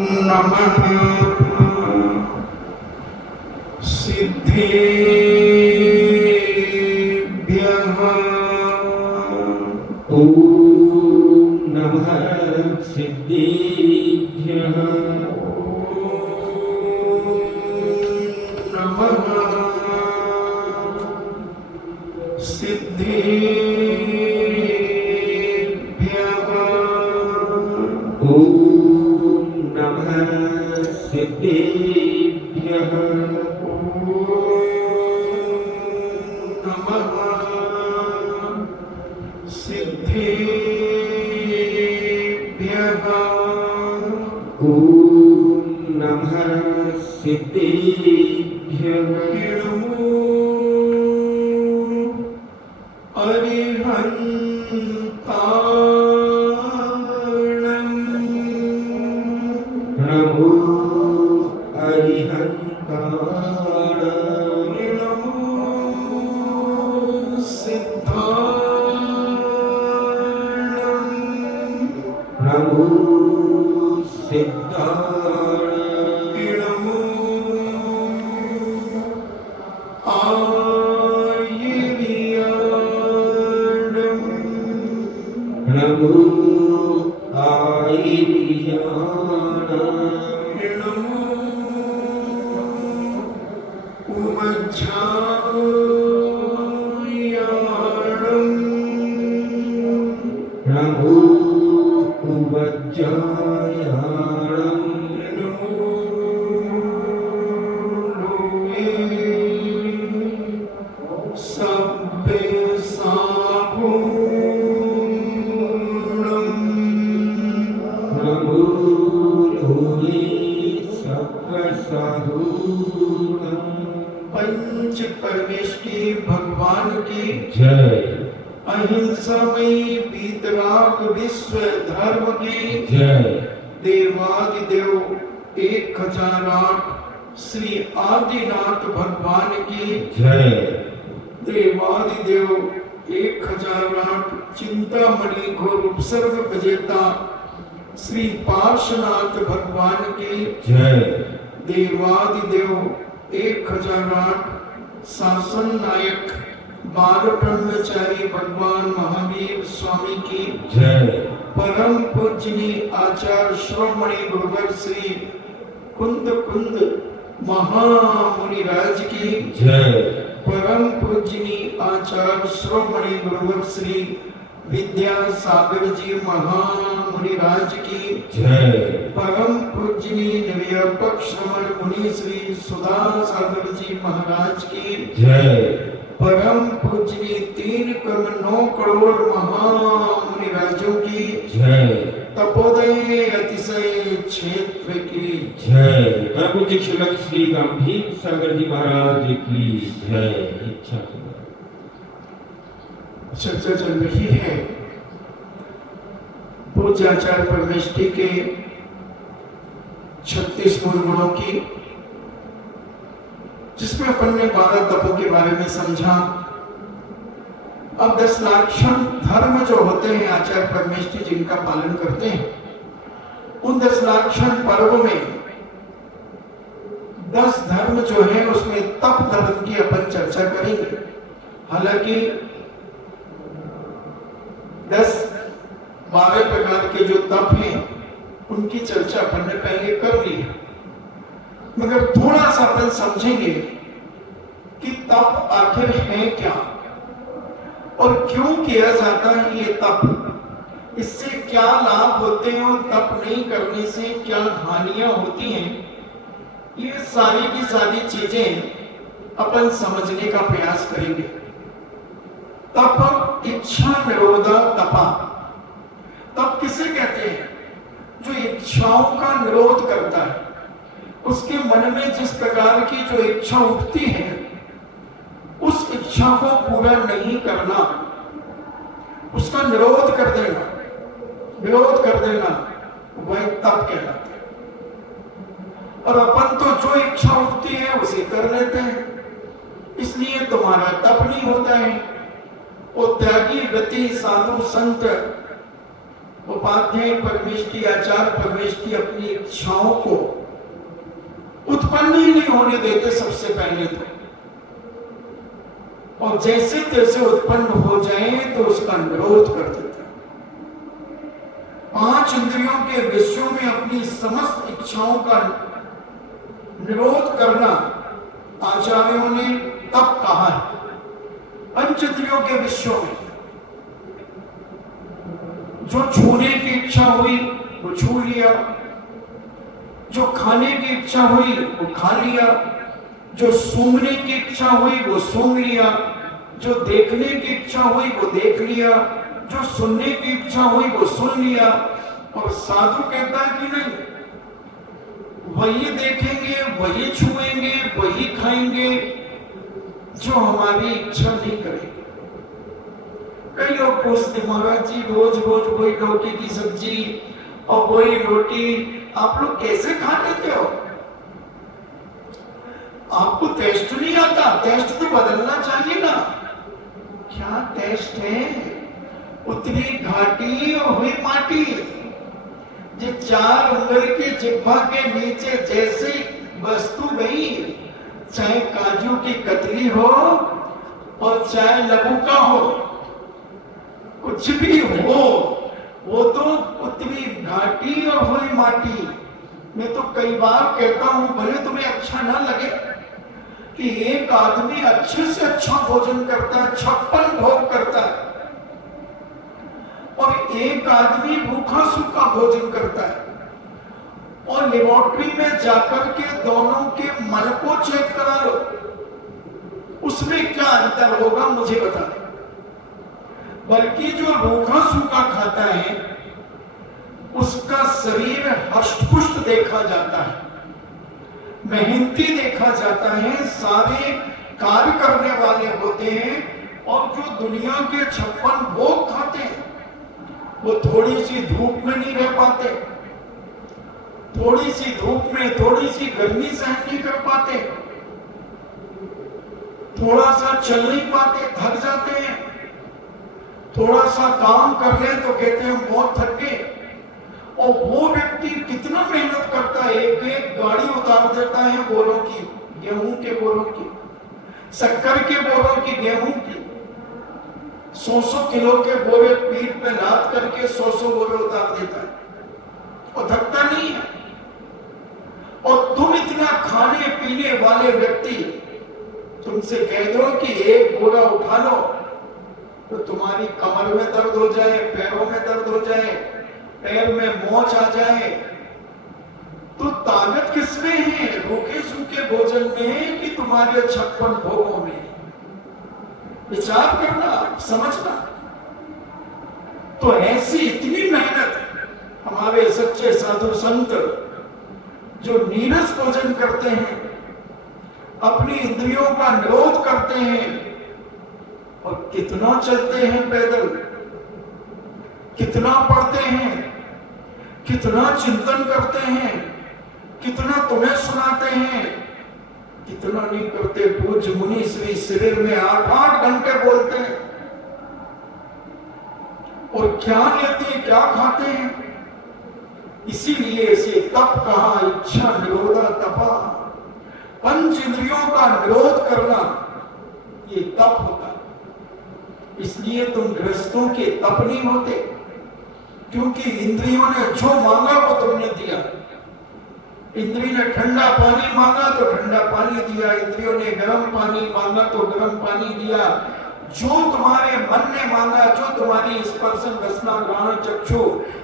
नमः सिद्धेभ्यः। ओम नमः सिद्धेभ्यः। नमः सिद्धेभ्यः। ओम नमः सिद्धेभ्यः। नमः सिद्धेभ्यः। ओम नमः सिद्धेभ्यः। नमो अरिहन्ताणं। नमो सिद्धाणं। नमो आयर्याणाम्। नमो उपज्जायाणाम्। नमो लोले सत्वसाधूनां। पंच परमेष्टि भगवान की जय। अहिंसामयी वीतराग विश्व धर्म की जय। देवादिदेव 1008 श्री आदिनाथ भगवान की जय। देवादिदेव 1008 चिंतामणि घोर उपसर्ग विजेता श्री पार्श्वनाथ भगवान की जय। देवादिदेव 1008 शासन नायक बाल ब्रह्मचारी भगवान महावीर स्वामी की जय। परम पूजनीय आचार्य श्रोमणि गुरुवर श्री कुंद महामुनि राज की जय। परम पूजनीय आचार्य श्रोमणि गुरुवर श्री विद्यासागर जी महामुनि राज की जय। परम पूजनीय निर्व्यापक श्रवण मुनि श्री सुधा सागर जी महाराज की जय। परम पूजनीय 3 करोड़ 9 करोड़ महामुनि राजों की जय। तपोदय अतिशय क्षेत्र की जय। परम पूज्य श्रीमद श्री गंभीर सागर जी महाराज की जय। इच्छा चर्चा चल रही है पूज्य आचार्य परमेष्टि के 36 मूल गुणों की, जिसमें अपन ने 12 तपों के बारे में समझा। अब 10 लक्षण धर्म जो होते हैं आचार्य परमेष्टि जिनका पालन करते हैं, उन 10 लक्षण पर्व में 10 धर्म जो है उसमें तप धर्म की अपन चर्चा करेंगे। हालांकि 10-12 प्रकार के जो तप हैं उनकी चर्चा अपन ने पहले कर ली है, मगर थोड़ा सा अपन समझेंगे कि तप आखिर है क्या और क्यों किया जाता है ये तप, इससे क्या लाभ होते हैं और तप नहीं करने से क्या हानियां होती हैं। ये सारी की सारी चीजें अपन समझने का प्रयास करेंगे। तप इच्छा निरोधा तपा। तप किसे कहते हैं? जो इच्छाओं का निरोध करता है, उसके मन में जिस प्रकार की जो इच्छा उठती है उस इच्छा को पूरा नहीं करना, उसका निरोध कर देना, विरोध कर देना, वह तप कहलाता है। और अपन तो जो इच्छा उठती है उसे कर लेते हैं, इसलिए तुम्हारा तप नहीं होता है। वो त्यागी व्रती साधु संत उपाध्याय परमेष्टि, आचार्य परमेष्टि अपनी इच्छाओं को उत्पन्न ही नहीं होने देते सबसे पहले तो, और जैसे तैसे उत्पन्न हो जाए तो उसका निरोध कर देते। 5 इंद्रियों के विषयों में अपनी समस्त इच्छाओं का निरोध करना आचार्यों ने तब कहा है। 5 इंद्रियों के विषयों में जो छूने की इच्छा हुई वो छू लिया, जो खाने की इच्छा हुई वो खा लिया, जो सूंघने की इच्छा हुई वो सूंघ लिया, जो देखने की इच्छा हुई वो देख लिया, जो सुनने की इच्छा हुई वो सुन लिया। और साधु कहता है कि नहीं, वही देखेंगे, वही छुएंगे, वही खाएंगे जो हमारी इच्छा नहीं करेंगे। कई लोग पूछते महाराज जी रोज रोज वही लौकी की सब्जी और वही रोटी आप लोग कैसे खा लेते हो? आपको टेस्ट नहीं आता? टेस्ट तो बदलना चाहिए ना। क्या टेस्ट है? उतनी घाटी और हुई माटी। जो 4 उंगली की जिह्वा के नीचे जैसी वस्तु गई, चाहे काजू की कतली हो और चाहे लबूका हो, कुछ भी हो, वो तो उतनी घाटी और हुई माटी। मैं तो कई बार कहता हूं, भले तुम्हें अच्छा ना लगे कि एक आदमी अच्छे से अच्छा भोजन करता है, 56 भोग करता है, और एक आदमी भूखा सूखा भोजन करता है। और लेबोरेटरी में जाकर के दोनों के मन को चेक करा लो, उसमें क्या अंतर होगा मुझे बता दो। बल्कि जो भूखा सूखा खाता है उसका शरीर हष्टपुष्ट देखा जाता है, मेहनती देखा जाता है, सारे कार्य करने वाले होते हैं। और जो दुनिया के 56 भोग खाते हैं वो थोड़ी सी धूप में नहीं रह पाते, थोड़ी सी धूप में थोड़ी सी गर्मी सहन नहीं कर पाते, थोड़ा सा चल नहीं पाते, थक जाते हैं। थोड़ा सा काम कर ले तो कहते हैं हम बहुत थक गए। और वो व्यक्ति कितना मेहनत करता है, एक एक गाड़ी उतार देता है बोरों की, गेहूं के बोरों की, शक्कर के बोरों की, गेहूं की 100-100 किलो के बोरे पीठ पे लाद करके 100-100 बोरे उतार देता है और थकता नहीं है। और तुम इतना खाने पीने वाले व्यक्ति, तुमसे कह दो कि एक बोरा उठा लो तो तुम्हारी कमर में दर्द हो जाए, पैरों में दर्द हो जाए, पैर में मोच आ जाए। तो ताकत किसमें है? रूखे सूखे भोजन में कि तुम्हारे 56 भोगों में? विचार करना, समझना। तो ऐसी इतनी मेहनत हमारे सच्चे साधु संत जो नीरस भोजन करते हैं, अपनी इंद्रियों का निरोध करते हैं, और कितना चलते हैं पैदल, कितना पढ़ते हैं, कितना चिंतन करते हैं, कितना तुम्हें सुनाते हैं, कितना नहीं करते। पूज्य मुनि श्री शरीर में 8-8 घंटे बोलते हैं और क्या लेते हैं, क्या खाते हैं। इसीलिए इसे तप कहा, इच्छा निरोधा तपा। 5 इंद्रियों का निरोध करना ये तप होता है। इसलिए तुम गृहस्थों के तप नहीं होते, क्योंकि इंद्रियों ने जो मांगा वो तुमने दिया। इंद्री ने ठंडा पानी मांगा तो ठंडा पानी दिया, इंद्रियों ने गर्म पानी मांगा तो गर्म पानी दिया। जो तुम्हारे मन ने मांगा, जो तुम्हारी स्पर्शन रसना ग्रहण चक्षु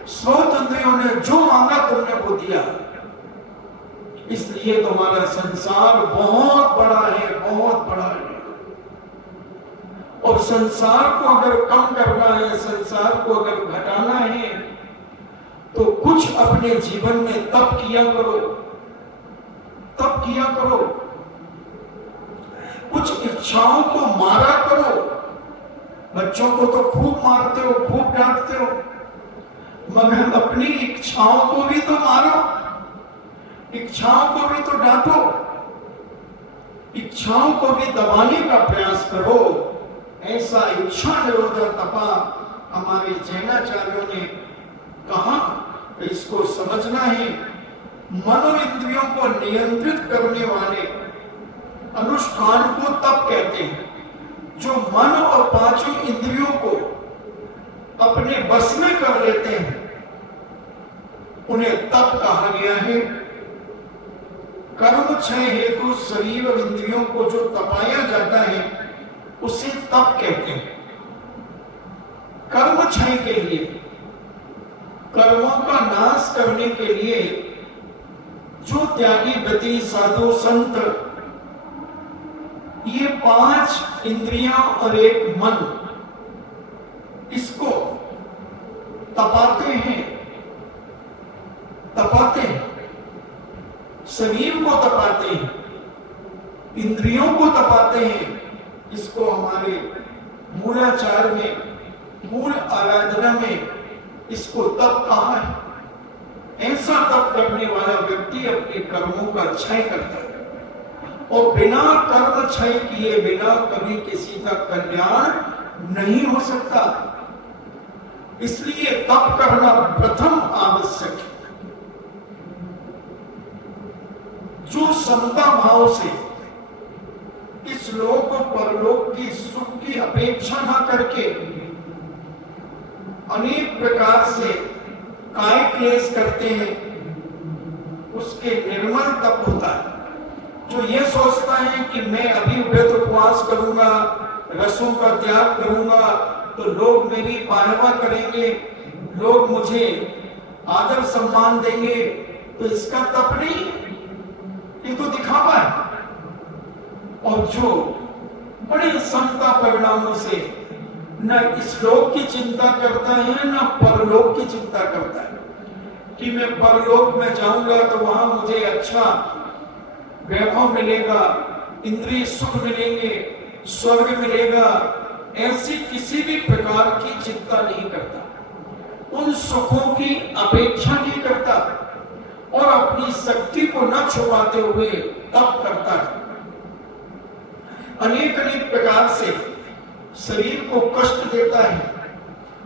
श्रोत इंद्रियों ने जो मांगा तुमने वो दिया। इसलिए तुम्हारा संसार बहुत बड़ा है, बहुत बड़ा है। और संसार को अगर कम करना है, संसार को अगर घटाना है, तो कुछ अपने जीवन में तप किया करो, तप किया करो। कुछ इच्छाओं को मारा करो। बच्चों को तो खूब मारते हो, खूब डांटते हो, मगर अपनी इच्छाओं को भी तो मारो, इच्छाओं को भी तो डांटो, इच्छाओं को भी दबाने का प्रयास करो। ऐसा इच्छा निरोधा तपा हमारे जैनाचार्यों ने कहा इसको समझना है, मनो इंद्रियों को नियंत्रित करने वाले अनुष्ठान को तप कहते हैं। जो मन और पांचों इंद्रियों को अपने बस में कर लेते हैं उन्हें तप कहा गया है। कर्म क्षय हेतु शरीर और इंद्रियों को जो तपाया जाता है उसे तप कहते हैं। कर्म क्षय के लिए, कर्मों का नाश करने के लिए जो त्यागी व्रती साधु संत ये 5 इंद्रियां और एक मन इसको तपाते हैं, शरीर को तपाते हैं, इंद्रियों को तपाते हैं। इसको हमारे मूलाचार में, मूल आराधना में इसको तप कहा है। ऐसा तप करने वाला व्यक्ति अपने कर्मों का क्षय करता है और बिना कर्म क्षय किए बिना कभी किसी का कल्याण नहीं हो सकता। इसलिए तप करना प्रथम आवश्यक है। जो समता भाव से इस लोक और परलोक की सुख की अपेक्षा न करके अनेक प्रकार से काय क्लेश करते हैं उसके निर्मल तप होता है। जो ये सोचता है कि मैं अभी व्रत उपवास करूंगा, रसों का त्याग करूंगा तो लोग मेरी वाहवा करेंगे, लोग मुझे आदर सम्मान देंगे, तो इसका तप नहीं, ये तो दिखावा है। और जो बड़े समता परिणामों से न इस लोक की चिंता करता है न परलोक की चिंता करता है कि मैं परलोक में जाऊंगा तो वहां मुझे अच्छा वैभव मिलेगा, इंद्रिय सुख मिलेंगे, स्वर्ग मिलेगा, ऐसी किसी भी प्रकार की चिंता नहीं करता, उन सुखों की अपेक्षा नहीं करता और अपनी शक्ति को न छुपाते हुए तप करता है। अनेक अनेक प्रकार से शरीर को कष्ट देता है,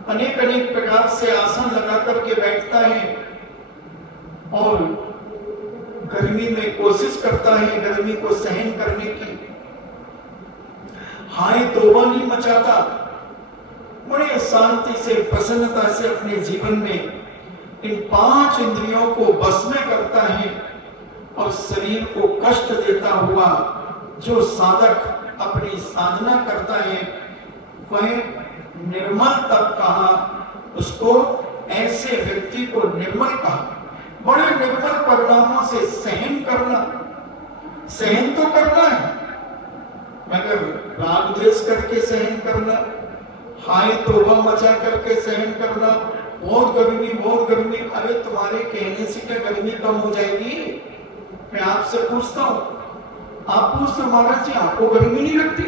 अनेक अनेक प्रकार से आसन लगा करके बैठता है और गर्मी में कोशिश करता है गर्मी को सहन करने की, हाय तौबा नहीं मचाता, बड़े शांति से प्रसन्नता से अपने जीवन में इन 5 इंद्रियों को बस में करता है और शरीर को कष्ट देता हुआ जो साधक अपनी साधना करता है वह निर्मल तप कहा, उसको ऐसे व्यक्ति को निर्मल कहा। बड़े निर्मल परिणामों से सहन करना, सहन तो करना है मगर राग द्वेष करके सहन करना, हाय तौबा मचा करके सहन करना, बहुत गर्मी, अरे तुम्हारे कहने से क्या गर्मी कम हो जाएगी? मैं आपसे पूछता हूं, आप पूछते महाराज जी आपको गर्मी नहीं लगती?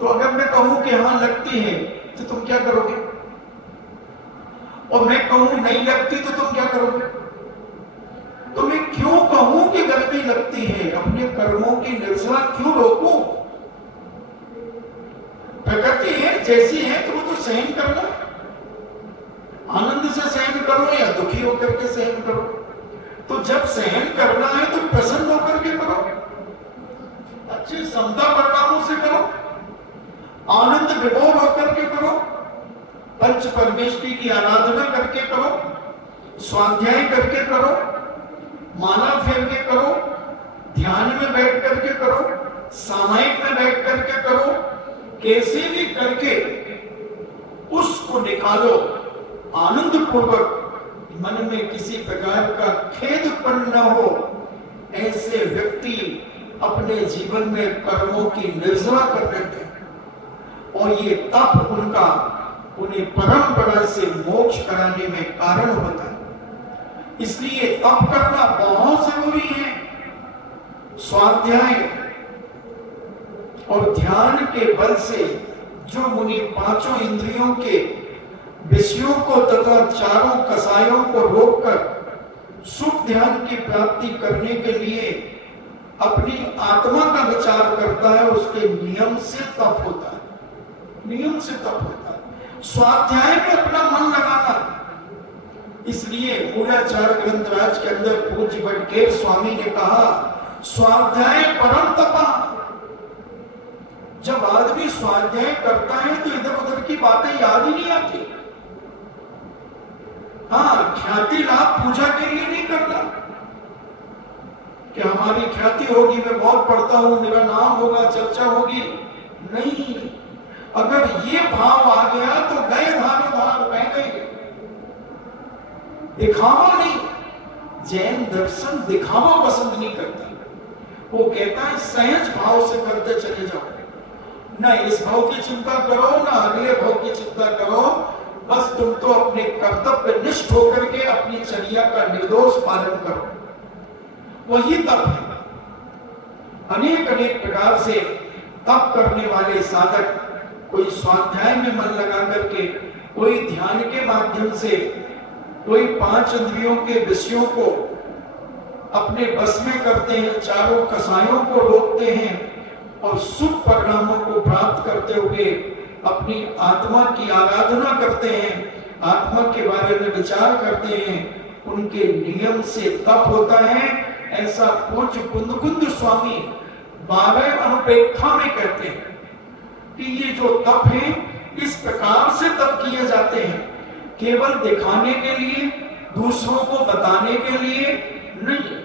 तो अगर मैं कहूं कि हाँ लगती है तो तुम क्या करोगे? और मैं कहूं नहीं लगती तो तुम क्या करोगे? तो मैं क्यों कहूं कि गर्मी लगती है? अपने कर्मों की निर्जरा क्यों रोकूं? प्रकृति है जैसी है तो वो तो सहन करना, आनंद से सहन करो या दुखी होकर के सहन करो। तो जब सहन करना है तो प्रसन्न होकर के करो, अच्छे समता परिणामों से करो, आनंद विभोर होकर के करो, पंच परमेश्वरी की आराधना करके करो, स्वाध्याय करके करो, माला फेर के करो, ध्यान में बैठ करके करो, सामायिक में बैठ करके करो, कैसे भी करके उसको निकालो आनंद पूर्वक, मन में किसी प्रकार का खेद उत्पन्न न हो। ऐसे व्यक्ति अपने जीवन में कर्मों की निर्जरा कर देते हैं और ये तप उनका उन्हें परंपरा से मोक्ष कराने में कारण होता है। इसलिए तप करना बहुत जरूरी है। स्वाध्याय और ध्यान के बल से जो मुनि 5 इंद्रियों के विषयों को तथा 4 कसायों को रोककर सुख ध्यान की प्राप्ति करने के लिए अपनी आत्मा का विचार करता है, उसके नियम से तप होता है, नियम से तप होता है। स्वाध्याय में अपना मन लगाना, इसलिए मूलाचार ग्रंथराज के अंदर पूज्य बटकेर स्वामी ने कहा, स्वाध्याय परम तपा। जब आदमी स्वाध्याय करता है तो इधर उधर की बातें याद ही नहीं आती। हाँ, ख्याति लाभ पूजा के लिए नहीं करना कि हमारी ख्याति होगी, मैं बहुत पढ़ता हूं, मेरा नाम होगा, चर्चा होगी। नहीं, अगर ये भाव आ गया तो गए धारो धार, बह गए। दिखावा नहीं, जैन दर्शन दिखावा पसंद नहीं करता। वो कहता है सहज भाव से करते चले जाओ, ना इस भाव की चिंता करो, ना अगले भाव की चिंता करो, बस तुम तो अपने कर्तव्य निष्ठ होकर के अपनी चर्या का निर्दोष पालन करो। वही तप है। अनेक अनेक प्रकार से तप करने वाले साधक, कोई स्वाध्याय में मन लगा करके, कोई ध्यान के माध्यम से, कोई 5 इंद्रियों के विषयों को अपने बस में करते हैं, चारों कसायों को रोकते हैं और शुभ परिणामों को प्राप्त करते हुए अपनी आत्मा की आराधना करते हैं, आत्मा के बारे में विचार करते हैं, उनके नियम से तप होता है। ऐसा पूज्य कुंद स्वामी 12 अनुपेक्षा में कहते हैं कि ये जो तप है, इस प्रकार से तप किए जाते हैं, केवल दिखाने के लिए, दूसरों को बताने के लिए नहीं।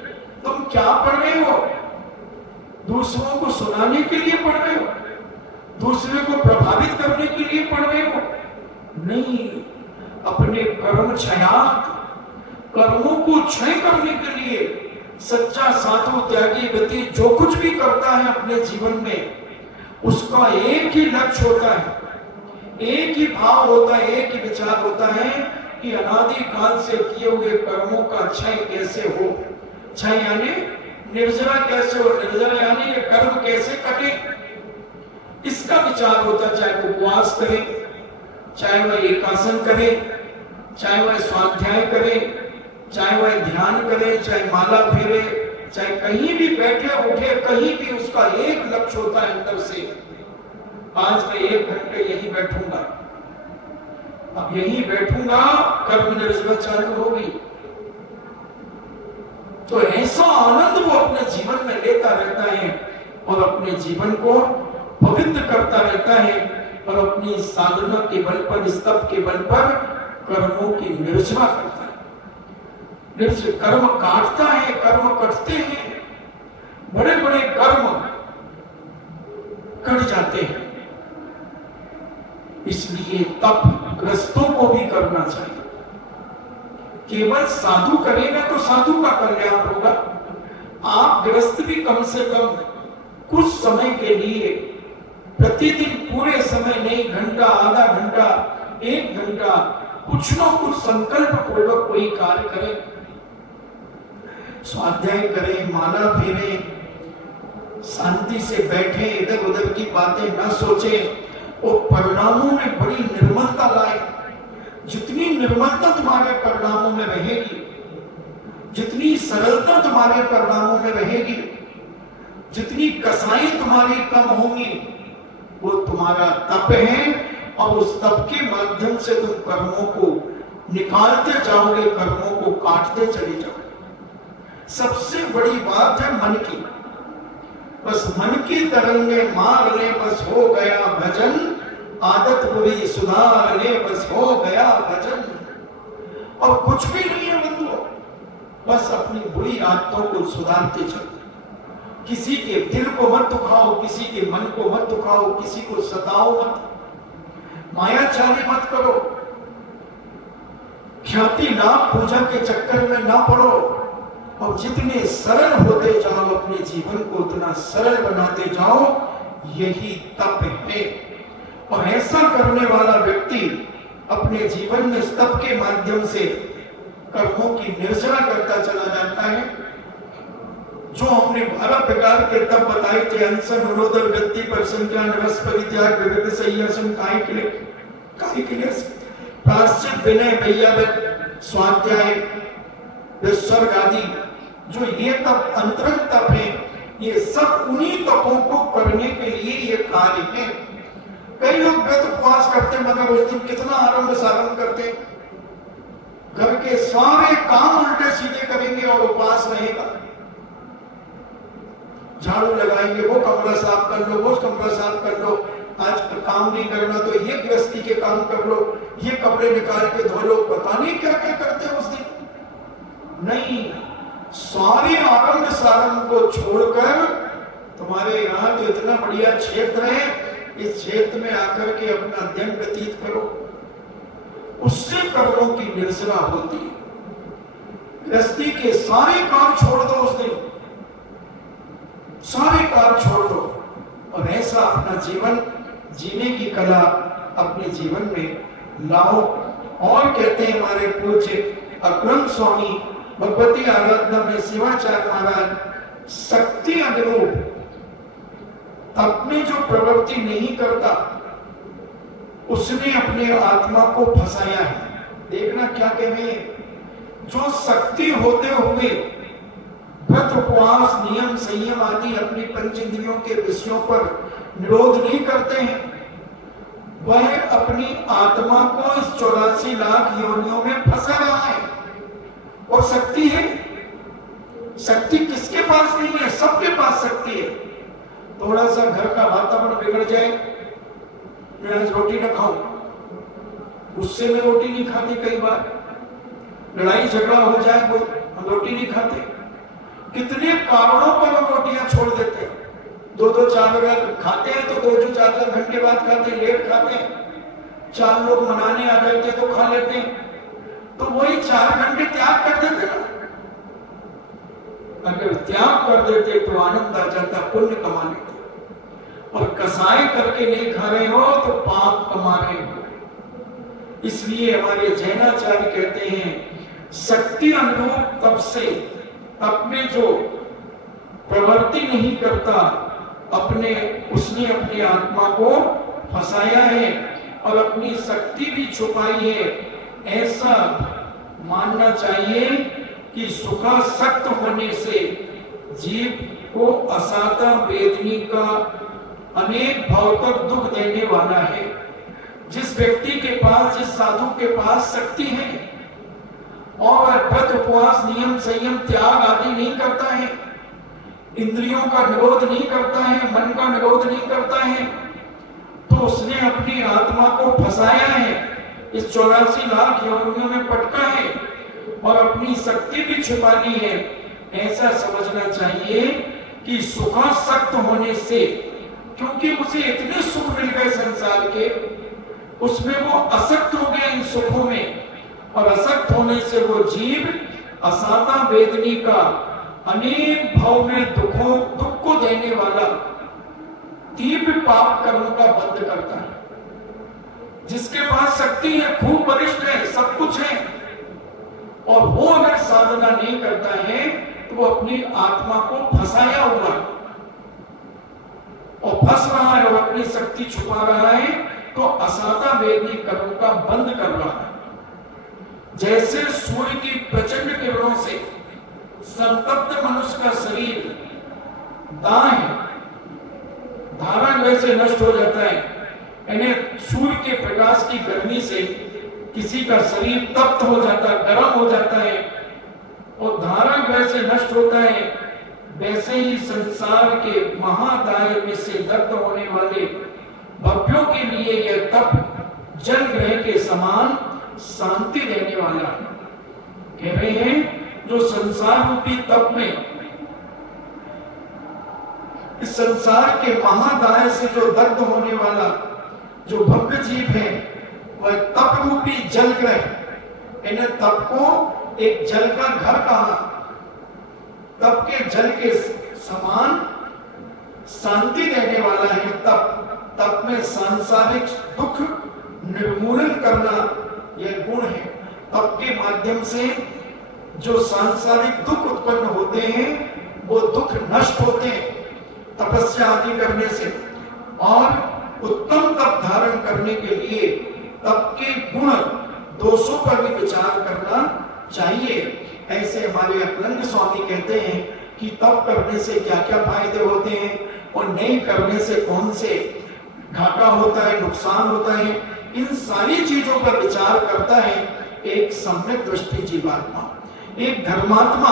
तुम क्या पढ़ रहे हो? दूसरों को सुनाने के लिए पढ़ रहे हो? दूसरे को प्रभावित करने के लिए पढ़ रहे हो? नहीं, अपने कर्म क्षयात, कर्मों को क्षय करने के लिए। सच्चा साधु त्यागी व्यक्ति जो कुछ भी करता है अपने जीवन में, उसका एक ही लक्ष्य होता है, एक ही भाव होता है, एक ही विचार होता है कि अनादि काल से किए हुए कर्मों का क्षय कैसे हो। क्षय यानी निर्जरा कैसे हो, निर्जरा यानी ये कर्म कैसे कटे, इसका विचार होता है। चाहे उपवास करे, चाहे वह एकासन करे, चाहे वह स्वाध्याय करे, चाहे वह ध्यान करे, चाहे माला फेरे, चाहे कहीं भी बैठे उठे, कहीं भी उसका एक लक्ष्य होता है अंदर से, आज मैं 1 घंटे यही बैठूंगा, अब यही बैठूंगा, कर्म निर्जरा चालू होगी। तो ऐसा आनंद वो अपने जीवन में लेता रहता है और अपने जीवन को पवित्र करता रहता है और अपनी साधना के बल पर, स्तप के बल पर कर्मों की निर्जरा करता है। कर्म काटता है, कर्म कटते हैं, बड़े बड़े कर्म कट जाते हैं। इसलिए तप ग्रस्तों को भी करना चाहिए। केवल साधु करेगा तो साधु का कल्याण होगा। आप गृहस्थ भी कम से कम कुछ समय के लिए, प्रतिदिन पूरे समय नहीं, घंटा, आधा घंटा, 1 घंटा, कुछ ना कुछ संकल्प पूर्वक कोई कार्य करें, स्वाध्याय करें, माला फेरें, शांति से बैठे, इधर उधर की बातें न सोचें, और परिणामों में बड़ी निर्मलता लाए। जितनी निर्मलता तुम्हारे परिणामों में रहेगी, जितनी सरलता तुम्हारे परिणामों में रहेगी, जितनी कसाई तुम्हारी कम होंगी, वो तुम्हारा तप है। और उस तप के माध्यम से तुम कर्मों को निकालते जाओगे, कर्मों को काटते चले जाओगे। सबसे बड़ी बात है मन की। बस मन की तरंगे मार ले, बस हो गया भजन, आदत बुरी सुधार ले, बस हो गया भजन। और कुछ भी नहीं है बंधुओं, बस अपनी बुरी आदतों को सुधारते चलो। किसी के दिल को मत दुखाओ, किसी के मन को मत दुखाओ, किसी को सताओ मत, मायाचारी मत करो, ख्याति लाभ पूजा के चक्कर में ना पड़ो। और जितने सरल होते जाओ, अपने जीवन को उतना सरल बनाते जाओ, यही तप है। और ऐसा करने वाला व्यक्ति अपने जीवन में इस तप के माध्यम से कर्मों की निर्जरा करता चला जाता है। जो हमने 12 प्रकार के तप बताए थे, अनशन, मनोदर, व्यक्ति पर संज्ञान, रस परित्याग, विविध संयसन, काय के लिए प्रायश्चित, विनय, वैयावृत, स्वाध्याय, विसर्ग आदि, जो ये तप अंतरंग तप है, ये सब उन्हीं तपों को करने के लिए ये कार्य है। कई लोग व्रत उपवास करते, मगर उस दिन कितना आरंभ सारंभ करते, घर के सारे काम उल्टे सीधे करेंगे और उपवास रहेगा। झाड़ू लगाएंगे, वो कमरा साफ कर लो, वो कमरा साफ कर लो, आज काम नहीं करना तो ये गृहस्थी के काम कर लो, ये कपड़े निकाल के धो लो, पता नहीं क्या क्या करते हैं उस दिन। नहीं, सारे आरंभ सारंभ को छोड़कर तुम्हारे यहाँ तो इतना बढ़िया क्षेत्र है, इस क्षेत्र में आकर के अपना दिन व्यतीत करो, उससे कर्मों की निर्जरा होती है। गृहस्थी के सारे काम छोड़ दो उस दिन, सारे काम छोड़ दो और ऐसा अपना जीवन जीने की कला अपने जीवन में लाओ। और कहते हैं हमारे पूज्य अग्रम स्वामी भगवती आराधना में शिवाचार्य महाराज, शक्ति अनुरूप तप में जो प्रवृत्ति नहीं करता उसने अपने आत्मा को फंसाया है। देखना क्या कह रहे हैं, जो शक्ति होते हुए व्रत उपवास नियम संयम आदि अपनी पंच इंद्रियों के विषयों पर निरोध नहीं करते हैं, वह अपनी आत्मा को इस 84 लाख योनियों में फंसा रहा है। और शक्ति है, शक्ति किसके पास नहीं है? सबके पास शक्ति है। थोड़ा सा घर का वातावरण बिगड़ जाए, मैं आज रोटी न खाऊं, उससे मैं रोटी नहीं खाती, कई बार लड़ाई झगड़ा हो जाए कोई, हम रोटी नहीं खाते। कितने कारणों पर हम रोटियां छोड़ देते हैं। 2-2 4 अगर खाते हैं तो 2-2 4-4 घंटे बाद खाते हैं, लेट खाते हैं। 4 लोग मनाने आ जाते हैं तो खा लेते हैं, तो वही 4 घंटे त्याग कर देते ना। अगर त्याग कर देते तो आनंद आ जाता, पुण्य कमा लेते। और कसाई करके नहीं खा रहे हो तो पाप कमा रहे हो। इसलिए हमारे जैनाचार्य कहते हैं, शक्ति अनुरूप तप से अपने जो प्रवृत्ति नहीं करता, उसने अपनी आत्मा को फंसाया है और अपनी शक्ति भी छुपाई है। ऐसा मानना चाहिए कि सुखासक्त होने से जीव को असाता वेदनी का अनेक भौतिक दुख देने वाला है। जिस व्यक्ति के पास, जिस साधु के पास शक्ति है और व्रत उपवास नियम संयम त्याग आदि नहीं करता है, इंद्रियों का निरोध नहीं करता है, मन का निरोध नहीं करता है, तो उसने अपनी आत्मा को फंसाया है, इस 84 लाख योनियों में पटका है और अपनी शक्ति भी छुपा ली है। ऐसा समझना चाहिए कि सुखासक्त होने से, क्योंकि उसे इतने सुख मिल गए संसार के, उसमें वो असक्त हो गया इन सुखों में, और असक्त होने से वो जीव असाता वेदनी का अनेक भाव में दुख को देने वाला तीव्र पाप कर्म का बंध करता है। जिसके पास शक्ति है, खूब वरिष्ठ है, सब कुछ है, और वो अगर साधना नहीं करता है तो वो अपनी आत्मा को फंसाया हुआ है और फंस रहा है और अपनी शक्ति छुपा रहा है, तो असाता वेदनी कर्म का बंद कर रहा है। जैसे सूर्य की प्रचंड किरणों से संतप्त मनुष्य का शरीर दाह है, धारण वैसे नष्ट हो जाता है, यानी सूर्य के प्रकाश की गर्मी से किसी का शरीर तप्त हो जाता है, गर्म हो जाता है और धारण वैसे नष्ट होता है, वैसे ही संसार के महादाय में से दग्ध होने वाले भव्यों के लिए यह तप जल ग्रह के समान शांति देने वाला है। कह रहे हैं, जो संसार रूपी तप में, इस संसार के महादाय से जो दग्ध होने वाला जो भव्य जीव है, वह तप रूपी जल ग्रह, इन्हें तप को एक जल का घर कहा, तप के जल के समान शांति देने वाला है तप। तप में सांसारिक दुख निर्मूलन करना यह गुण है। तप के माध्यम से जो सांसारिक दुख उत्पन्न होते हैं वो दुख नष्ट होते हैं तपस्या आदि करने से। और उत्तम तप धारण करने के लिए तप के गुण दोषों पर भी विचार करना चाहिए। ऐसे हमारे अकलंग स्वामी कहते हैं कि तप करने से क्या क्या फायदे होते हैं और नहीं करने से कौन से घाटा होता है, नुकसान होता है, इन सारी चीजों पर विचार करता है एक सम्यक दृष्टि जीवात्मा, एक धर्मात्मा,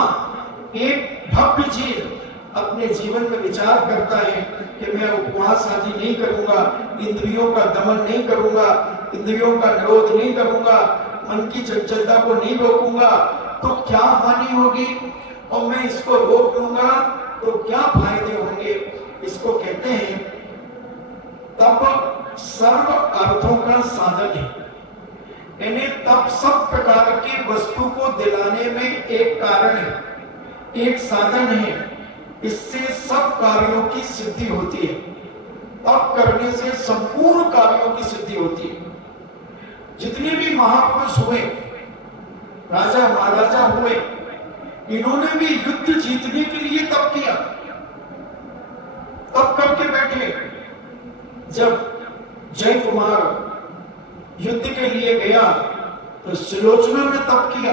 एक भव्य जीव अपने जीवन में विचार करता है कि मैं उपवास आदि नहीं करूंगा, इंद्रियों का दमन नहीं करूंगा, इंद्रियों का निरोध नहीं करूंगा, मन की चंचलता को नहीं रोकूंगा, तो क्या हानि होगी, और मैं इसको रोक लूंगा तो क्या फायदे होंगे। इसको कहते हैं तप सर्व अर्थों का साधन है। यानी तप सब प्रकार की वस्तु को दिलाने में एक कारण है, एक साधन है। इससे सब कार्यों की सिद्धि होती है। तप करने से संपूर्ण कार्यों की सिद्धि होती है। जितने भी महापुरुष हुए, राजा महाराजा हुए, इन्होंने भी युद्ध जीतने के लिए तप किया, तप करके बैठे। जब जय कुमार युद्ध के लिए गया तो सुलोचना ने तप किया।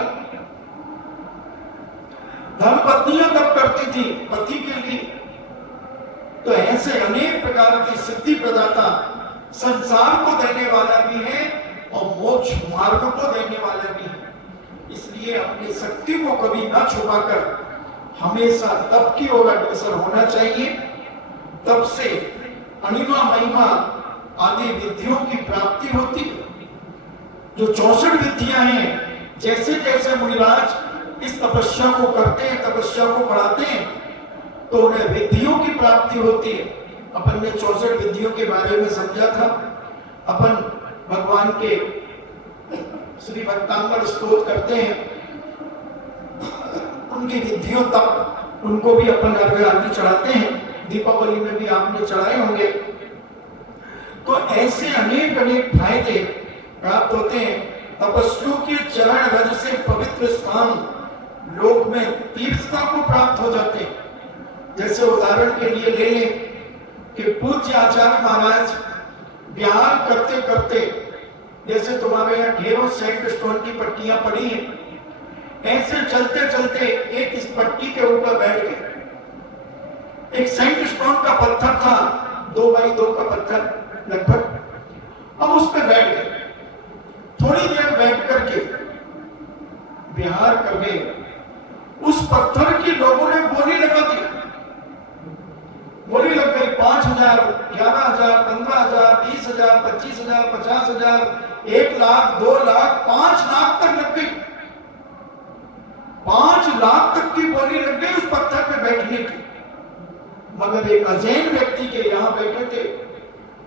धर्मपत्नियां तप करती थी पति के लिए। तो ऐसे अनेक प्रकार की सिद्धि प्रदाता संसार को देने वाला भी है और मोक्ष मार्ग को देने वाला भी है। इसलिए अपनी शक्ति को कभी न छुपाकर हमेशा तप की ओर अग्रसर होना चाहिए। तप से अनिमा महिमा आदि विधियों की प्राप्ति होती है। जो 64 विधियां हैं, जैसे जैसे मुनिराज इस तपस्या को करते हैं, तपस्या को बढ़ाते हैं, तो उन्हें विधियों की प्राप्ति होती है। अपन ने 64 विधियों के बारे में समझा था। अपन भगवान के श्री भक्तांबर स्तोत्र करते हैं, उनकी विधियों तक उनको भी अपन अर्घ्य आदि चढ़ाते हैं। दीपावली में भी आपने चढ़ाए होंगे। तो ऐसे अनेक अनेक फायदे प्राप्त होते हैं। तपस्वियों के चरण रज से पवित्र स्थान लोक में तीर्थता को प्राप्त हो जाते हैं। जैसे उदाहरण के लिए ले लें कि पूज्य आचार्य महाराज विहार करते करते, जैसे तुम्हारे यहाँ ढेरों सैंड स्टोन की पट्टियां पड़ी हैं, ऐसे चलते चलते एक इस पट्टी के ऊपर बैठ गए। एक सैंड स्टोन का पत्थर था, 2 बाई 2 का पत्थर लगभग, हम उस पर बैठ गए। थोड़ी देर बैठ करके विहार कर गए। उस पत्थर की लोगों ने बोली लगा दी। बोली लग गई 5,000, 11,000, 15,000, 20,000, 25,000, 50,000, 1 लाख, 2 लाख, 5 लाख तक लग गई। 5 लाख तक की बोली लग गई उस पत्थर पे बैठने की। मगर एक अजैन व्यक्ति के यहां बैठे थे,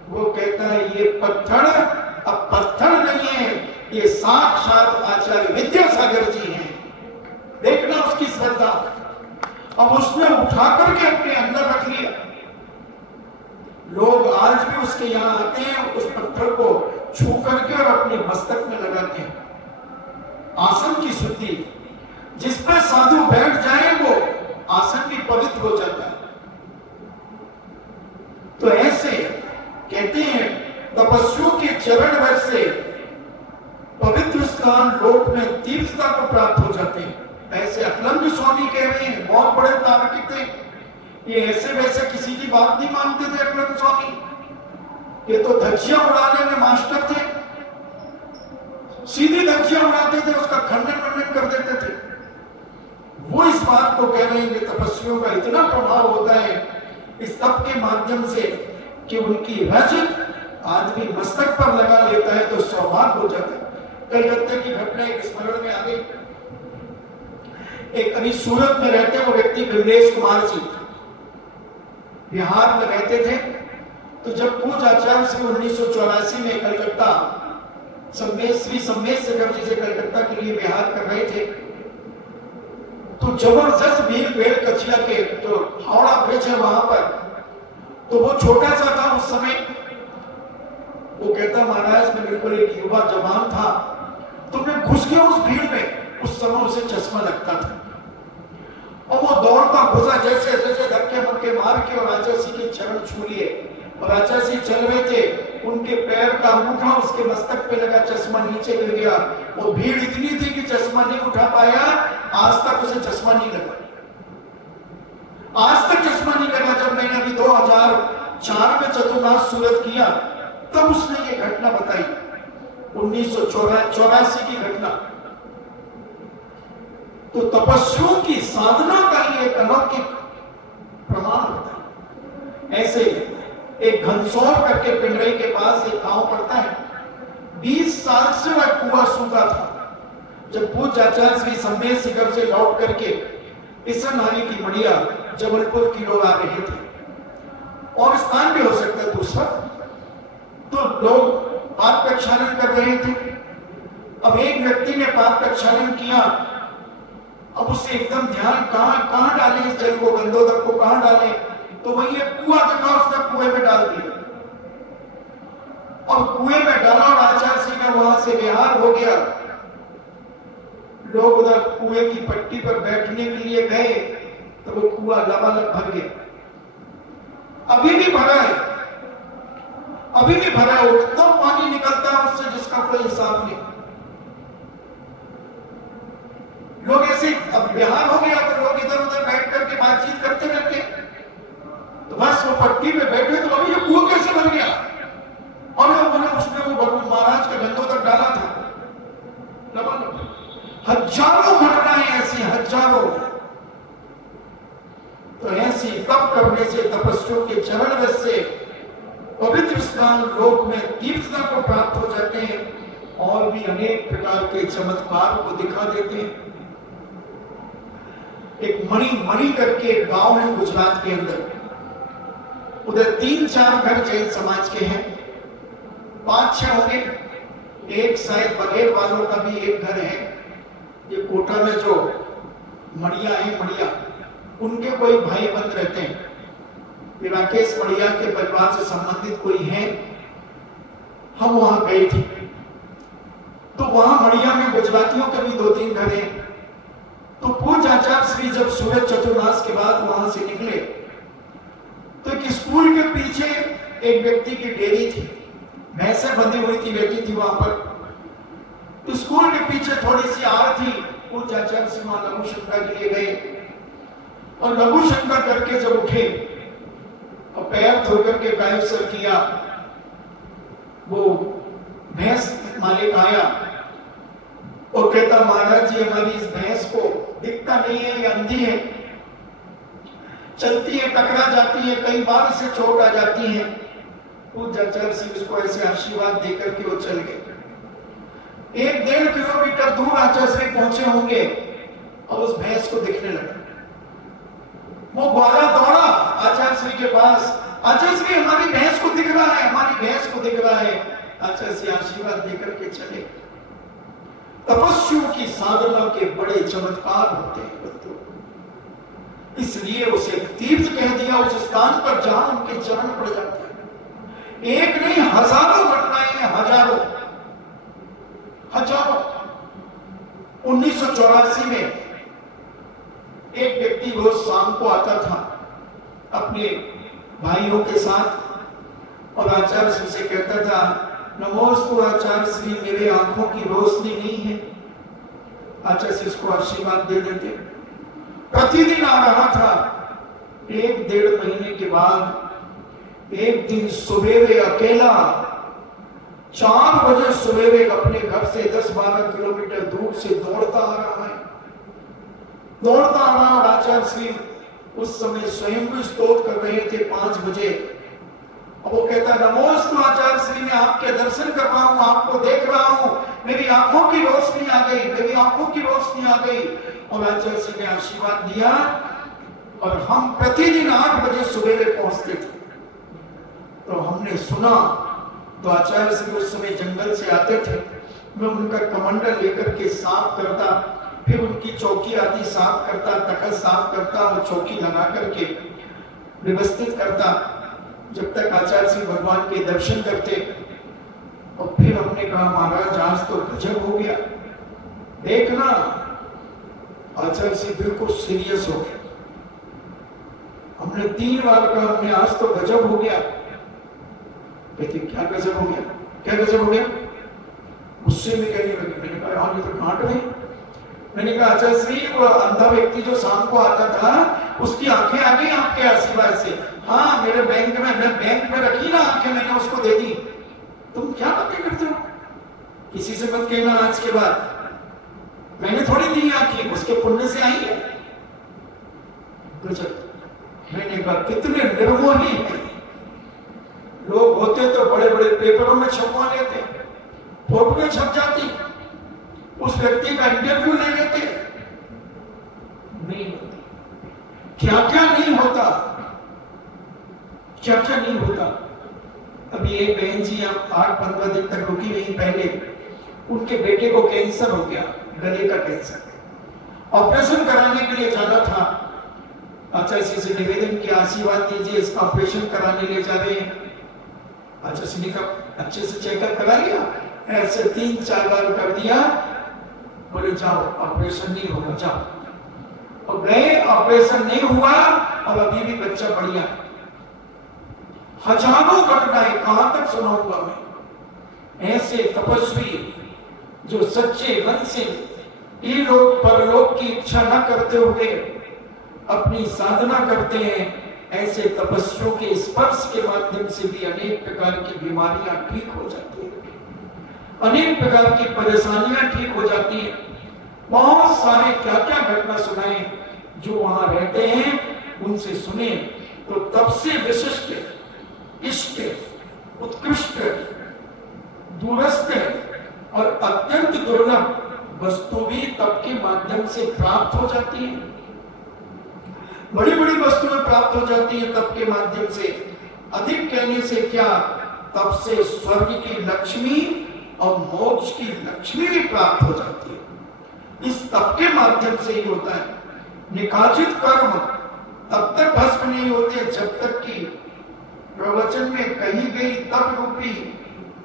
वो कहता है ये पत्थर अब पत्थर नहीं है, ये साक्षात आचार्य विद्यासागर जी हैं। देखना उसकी श्रद्धा। अब उसने उठा करके अपने अंदर रख लिया। लोग आज भी उसके यहां आते हैं, उस पत्थर को छू करके और अपने मस्तक में लगाते हैं। आसन की शुद्धि, जिस पर साधु बैठ जाए वो आसन भी पवित्र हो जाता है। तो ऐसे कहते हैं तपस्वियों के चरण रज से पवित्र स्थान लोक में तीर्थता को प्राप्त हो जाते हैं। ऐसे अकलंग स्वामी कह रहे हैं, बहुत बड़े तार्किक थे। ये ऐसे वैसे किसी की बात नहीं मानते थे अकलंग स्वामी। ये तो धज्जियां उड़ाने में मास्टर थे। सीधी धज्जियां उड़ाते थे, उसका खंडन वंडन कर देते थे। वो इस बात को कह रहे हैं कि तपस्वियों का इतना प्रभाव होता है इस तप के माध्यम से कि उनकी रज आदमी मस्तक पर लगा लेता है तो सौभाग्य हो जाता है। कलकत्ते की घटना एक स्मरण में आ गई। एक अभी सूरत में रहते वो व्यक्ति बिरलेश कुमार जी बिहार में रहते थे। तो जब पूज्य आचार्य श्री 1984 में कलकत्ता श्री सम्मेद जी से कलकत्ता के लिए बिहार कर रहे थे, तो जबरदस्त भीड़ पेड़ कचिया के, तो हावड़ा ब्रिज है वहां पर, तो वो छोटा सा था उस समय। वो कहता महाराज मैं बिल्कुल एक युवा जवान था, तो मैं घुस गया उस भीड़ में। उस समय उसे चश्मा लगता था और वो दौड़ता घुसा, जैसे जैसे धक्के मक्के मार के और आचार्य के चरण छू लिए। और आचार्य चल रहे थे, उनके पैर का अंगूठा उसके मस्तक पे लगा, चश्मा नीचे गिर गया। वो भीड़ इतनी थी कि चश्मा नहीं उठा पाया। आज तक उसे चश्मा नहीं लगा, आज तक चश्मा नहीं लगा। जब मैंने अभी 2004 में चतुर्नाथ सूरत किया तब उसने ये घटना बताई, 1984 की घटना। तो तपस्वियों की साधना का ही एक अलौकिक प्रमाण होता है। ऐसे एक घनसौर करके पिंडरी के पास एक गांव पड़ता है। 20 साल से वह कुआं सूखा था। जब पूज्य आचार्य श्री संमेल शिखर से लौट करके इसन नारी की मड़िया जबलपुर की ओर आ रहे थे, और स्थान भी हो सकता है दूसरा, तो लोग पाप प्रक्षालन कर रहे थे। अब एक व्यक्ति ने पाप प्रक्षालन किया। अब उसे एकदम ध्यान कहां डाले इस जल को, गंधोदक को कहां डाले, तो वही एक कुआं देखा, उसने कुएं में डाल दिया और कुएं में डाला और आचार्य श्री का वहां से विहार हो गया। लोग उधर कुएं की पट्टी पर बैठने के लिए गए तो वो कुआं लबालब भर गया। अभी भी भरा है, अभी भी भरा है, उतना पानी निकलता है उससे जिसका कोई हिसाब नहीं। लोग ऐसे, अब बिहार हो गया तो लोग इधर उधर बैठ करके बातचीत करते रहते, तो बस वो पट्टी पे बैठे तो अभी ये कुआं कैसे भर गया, और मैंने उसमें वो भगवान महाराज का गंधोदक डाला था। लबालब हजारों घटनाएं ऐसी, हजारों। तो ऐसी तप करने से तपस्वियों के चरण रस से पवित्र स्थान लोक में तीर्थता को प्राप्त हो जाते हैं और भी अनेक प्रकार के चमत्कार को दिखा देते हैं। एक मणि करके एक गांव है गुजरात के अंदर, उधर 3-4 घर जैन समाज के हैं, 5-6 होंगे, एक शायद बघेल वालों का भी एक घर है। ये कोटा में जो मड़िया है, मड़िया उनके कोई भाई बंद रहते हैं। राकेश मड़िया के परिवार से संबंधित कोई है। हम वहां गए थे तो वहां मड़िया में गुजरातियों के भी 2-3 घर हैं। तो पूज्य आचार्य श्री जब सूरज चतुर्मास के बाद वहां से निकले तो एक स्कूल के पीछे एक व्यक्ति की डेयरी थी, भैंसें बंधी हुई थी, रहती थी वहां पर। तो स्कूल के पीछे थोड़ी सी आड़ थी। पूज्य आचार्य श्री वहां लघु शंकर के लिए गए और लघु शंकर करके जब उठे और पैर धो करके कायुसर किया, वो भैंस मालिक आया और कहता, महाराज जी हमारी इस भैंस को दिखता नहीं है, ये अंधी है, चलती है, टकरा जाती है, कई बार इसे चोट आ जाती है। पूज्य आचार्य श्री उसको ऐसे आशीर्वाद देकर के वो चल गए। 1-1.5 किलोमीटर दूर आचार्य श्री पहुंचे होंगे और उस भैंस को दिखने लगा। वो ग्वाला दौड़ा आचार्य श्री के पास, आचार्य श्री हमारी भैंस को दिख रहा है, हमारी भैंस को दिख रहा है। आचार्य श्री आशीर्वाद देकर के चले। तपस्वियों की साधना के बड़े चमत्कार होते हैं बंधु, इसलिए उसे तीर्थ कह दिया उस स्थान पर जहां उनके चरण पड़ जाते हैं। एक नहीं, हजारों घटनाएं हैं, हजारों। 1984 में एक व्यक्ति रोज शाम को आता था अपने भाइयों के साथ और आचार्य श्री से कहता था, नमोस्तु आचार्य श्री, मेरे आंखों की रोशनी नहीं है। आचार्य श्री इसको आशीर्वाद दे देते। प्रतिदिन आ रहा था। 1-1.5 महीने के बाद एक दिन सवेरे अकेला 4 बजे सवेरे अपने घर से 10-12 किलोमीटर दूर से दौड़ता आ रहा है, दौड़ता आ रहा। और आचार्य श्री उस समय स्वयं भी स्तोत्र कर रहे थे 5 बजे। और वो कहता, नमोस्तु आचार्य श्री, मैं आपके दर्शन कर रहा हूं, आपको देख रहा हूं, मेरी आंखों की रोशनी आ गई, मेरी आंखों की रोशनी आ गई। और आचार्य श्री ने आशीर्वाद दिया और हम प्रतिदिन 8 बजे सवेरे पहुंचते थे। तो हमने सुना तो आचार्य श्री उस समय जंगल से आते थे। मैं उनका कमंडल लेकर के साफ करता, फिर उनकी चौकी आदि साफ करता, तखत साफ करता और चौकी लगा करके व्यवस्थित करता, जब तक आचार्य श्री भगवान के दर्शन करते। और फिर हमने कहा, महाराज आज तो गजब हो गया, देखना। आचार्य श्री बिल्कुल सीरियस हो गए। हमने 3 बार कहा, हमने आज तो गजब हो गया। कहते, क्या गजब हो गया, क्या गजब हो गया? गुस्से में कहने लगे। मैंने कहा, आज ये तो कांट गई। मैंने कहा, आचार्य श्री, वो अंधा व्यक्ति जो शाम को आता था उसकी आंखें आ गई आपके आशीर्वाद से। हाँ, मेरे बैंक में रखी ना आंखें, मैंने उसको दे दी। तुम क्या बातें करते हो, किसी से मत कहना आज के बाद। मैंने थोड़ी दी आंखें, उसके पुण्य से आई है। मैंने कहा कितने निर्मोही हैं लोग, होते तो बड़े बड़े पेपरों में छपवा लेते, फोटो में छप जाती, उस व्यक्ति का इंटरव्यू ले लेते। नहीं, क्या क्या नहीं होता, क्या क्या नहीं होता। अभी एक बहन जी 8-15 दिन तक रुकी नहीं, पहले उनके बेटे को कैंसर हो गया, गले का कैंसर। ऑपरेशन कराने के लिए जाना था, आचार्य से निवेदन किया, आशीर्वाद दीजिए, इसका ऑपरेशन कराने ले जा रहे हैं। आचार्य ने कहा अच्छे से चेकअप करा लिया, ऐसे 3-4 बार कर दिया, बोले जाओ ऑपरेशन नहीं होगा, जाओ। और गए, ऑपरेशन नहीं हुआ, और अभी भी बच्चा बढ़िया। हजारों घटनाएं कहां तक सुनाऊंगा मैं। ऐसे तपस्वी जो सच्चे मन से इहलोक परलोक की इच्छा न करते हुए अपनी साधना करते हैं, ऐसे तपस्वियों के स्पर्श के माध्यम से भी अनेक प्रकार की बीमारियां ठीक हो जाती हैं, अनेक प्रकार की परेशानियां ठीक हो जाती हैं। बहुत सारे क्या क्या घटना सुनाए, जो वहां रहते हैं उनसे सुने, तो तब से विशिष्ट, इष्ट, उत्कृष्ट, दूरस्थ और अत्यंत दुर्लभ वस्तु भी तप के माध्यम से प्राप्त हो जाती है। बड़ी बड़ी वस्तुएं प्राप्त हो जाती है तप के माध्यम से। अधिक कहने से क्या, तप से स्वर्ग की लक्ष्मी और मोक्ष की लक्ष्मी भी प्राप्त हो जाती है। इस तप के माध्यम से ही होता है। निकाचित कर्म तब तक भस्म नहीं होते जब तक कि प्रवचन में कही गई तप रूपी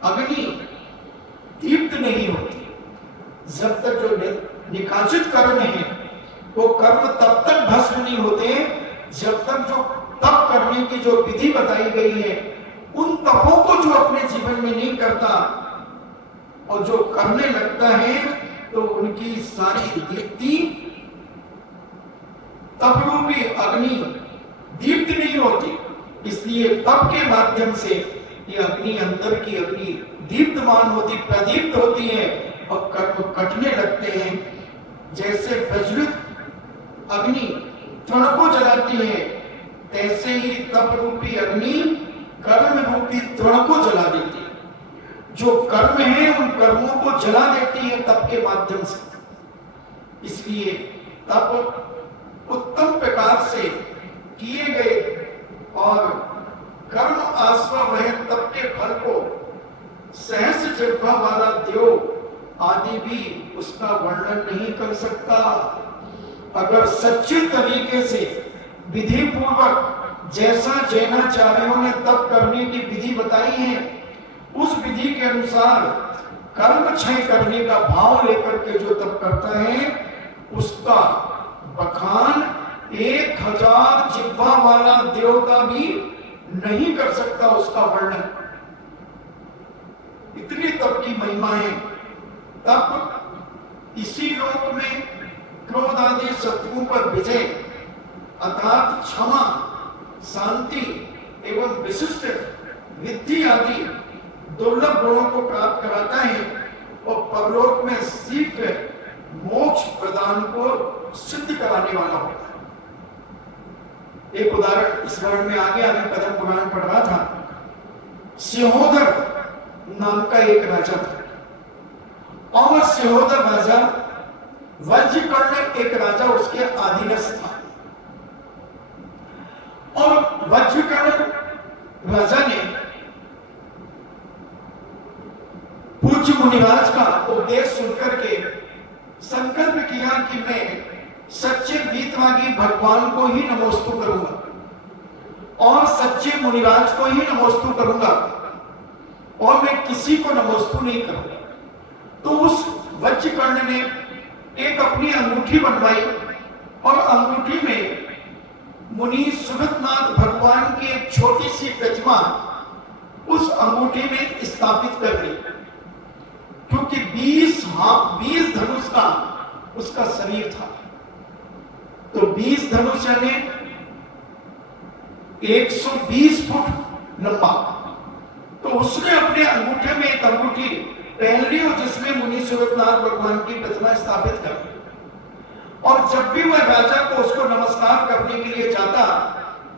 अग्नि दीप्त नहीं होती। जब तक जो निकाचित कर्म है वो कर्म तब तक भस्म नहीं होते जब तक जो तप करने की जो विधि बताई गई है, उन तपों को जो अपने जीवन में नहीं करता और जो करने लगता है, तो उनकी सारी दीप्ति तप रूपी अग्नि दीप्त नहीं होती। इसलिए तप के माध्यम से ये अग्नि, अंदर की अग्नि दीप्तमान होती, प्रदीप्त होती है और कर्म कटने लगते हैं। जैसे प्रज्वलित अग्नि तृण को जलाती है, तैसे ही तप रूपी अग्नि कर्म रूपी तृण को जला देती है। जो कर्म है उन कर्मों को जला देती है तप के माध्यम से। इसलिए तप उत्तम प्रकार से किए गए और कर्म आस्वावह तप के फल को सहस्र जिह्वा वाला देव आदि भी उसका वर्णन नहीं कर सकता। अगर सच्चे तरीके से विधि पूर्वक जैसा जैनाचार्यों ने तप करने की विधि बताई है, उस विधि के अनुसार कर्म क्षय करने का भाव लेकर के जो तप करता है, उसका बखान 1000 जिह्वा वाला देवता भी नहीं कर सकता, उसका वर्णन। इतनी तप की महिमा है। तप इसी लोक में क्रोध आदि शत्रुओं पर विजय अर्थात क्षमा, शांति एवं विशिष्ट विद्धि आदि दुर्लभ गुणों को प्राप्त कराता है और परलोक में शीघ्र मोक्ष प्रदान को सिद्ध कराने वाला होता है। एक उदाहरण इस वर्ण में आगे पद्म पुराण पढ़ रहा था। सिंहोदर नाम का एक राजा था और सिंहोदर राजा वज्रकर्ण एक राजा उसके अधीनस्थ था। और वज्रकर्ण राजा ने पूज्य मुनिराज का उपदेश सुनकर के संकल्प किया कि मैं सच्चे गीतवादी भगवान को ही नमोस्तु करूंगा और सच्चे मुनिराज को ही नमोस्तु करूंगा और मैं किसी को नमोस्तु नहीं करूंगा। तो उस वज्रकर्ण ने एक अपनी अंगूठी बनवाई और अंगूठी में मुनि सुगतनाथ भगवान की एक छोटी सी प्रतिमा उस अंगूठी में स्थापित कर दी, क्योंकि 20 धनुष का उसका शरीर था। तो 20 धनुष यानी 120 फुट लंबा। तो उसने अपने अंगूठे में एक अंगूठी पहली हो जिसमें मुनि सूरतनाथ भगवान की प्रतिमा स्थापित कर। और जब भी वह राजा को उसको नमस्कार करने के लिए जाता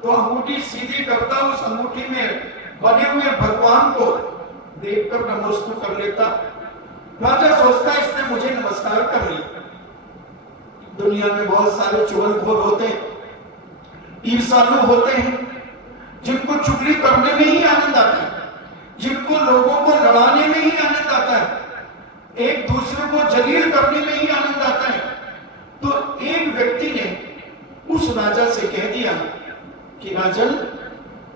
तो अंगूठी सीधी करता, उस अंगूठी में बने हुए भगवान को देखकर नमस्कार कर लेता। राजा सोचता इसने मुझे नमस्कार कर लिया। दुनिया में बहुत सारे चुगलखोर होते हैं, ईर्ष्यालु होते हैं, जिनको चुगली करने में ही आनंद आता है, जिनको लोगों को लड़ाने में ही आनंद आता है, एक दूसरे को जलील करने में ही आनंद आता है। तो एक व्यक्ति ने उस राजा से कह दिया कि राजन,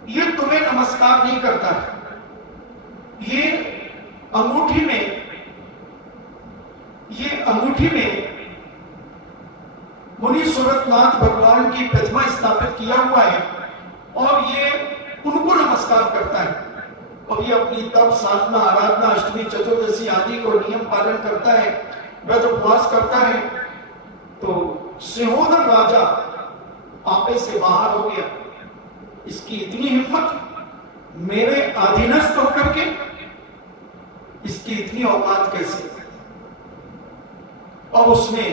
ये तुम्हें नमस्कार नहीं करता, ये अंगूठी में मुनि सूरतनाथ भगवान की प्रतिमा स्थापित किया हुआ है और ये उनको नमस्कार करता है। और ये अपनी तप, साधना, आराधना, अष्टमी, चतुर्दशी आदि को नियम पालन करता है, व्रत उपवास करता है। तो सिंहोदर राजा आपे से बाहर हो गया। इसकी इतनी हिम्मत, मेरे अधीनस्थ होकर के इसकी इतनी औकात कैसे? और उसने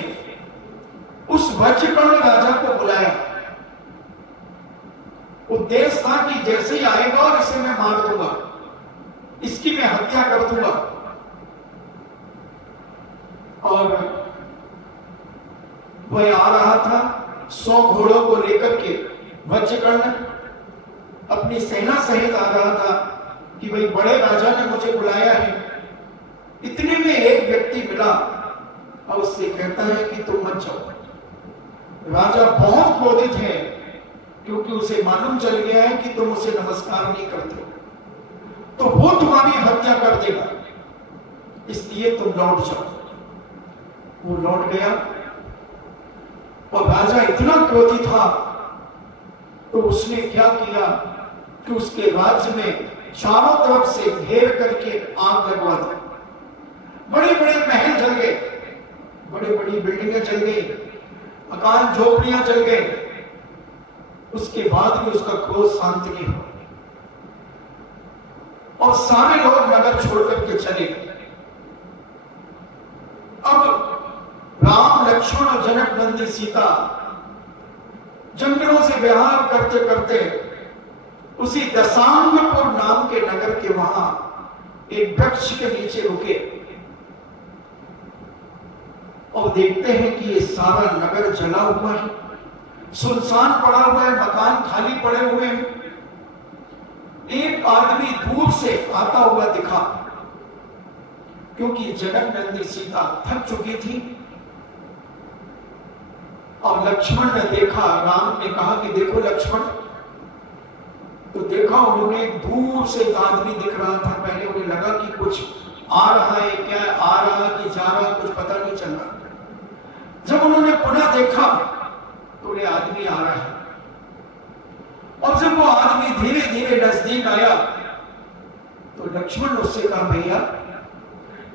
उस वज्रकर्ण राजा को बुलाया। उद्देश्य था कि जैसे ही आएगा और इसे मैं मार दूंगा, इसकी मैं हत्या कर दूंगा। और वह आ रहा था 100 घोड़ों को लेकर के। वज्रकर्ण अपनी सेना सहित आ रहा था कि भाई बड़े राजा ने मुझे बुलाया है। इतने में एक व्यक्ति मिला और उससे कहता है कि तुम मत जाओ। राजा बहुत क्रोधित है क्योंकि उसे मालूम चल गया है कि तुम उसे नमस्कार नहीं करते, तो वो तुम्हारी हत्या कर देगा, इसलिए तुम लौट जाओ। वो लौट गया और राजा इतना क्रोधित था तो उसने क्या किया कि उसके राज्य में चारों तरफ से घेर करके आग लगवा दी। बड़े बड़े महल जल गए, बड़ी बड़ी बिल्डिंगें जल गई, मकान झोपड़ियां जल गए। उसके बाद भी उसका क्रोध शांत नहीं हुआ और सारे लोग नगर छोड़ करके चले गए। अब राम, लक्ष्मण और जनक नंदी सीता जंगलों से विहार करते करते उसी दशांगपुर नाम के नगर के वहां एक वृक्ष के नीचे रुके और देखते हैं कि ये सारा नगर जला हुआ है, सुनसान पड़ा हुआ है, मकान खाली पड़े हुए हैं। एक आदमी दूर से आता हुआ दिखा, क्योंकि जनक नंदी सीता थक चुकी थी। और लक्ष्मण ने देखा, राम ने कहा कि देखो लक्ष्मण, तो देखा उन्होंने दूर से एक आदमी दिख रहा था। पहले उन्हें लगा कि कुछ आ रहा है, क्या आ रहा कि जा रहा, कुछ पता नहीं चल रहा। जब उन्होंने पुनः देखा तो ये आदमी आ रहा है और जब वो आदमी धीरे धीरे नजदीक आया तो लक्ष्मण ने उससे कहा, भैया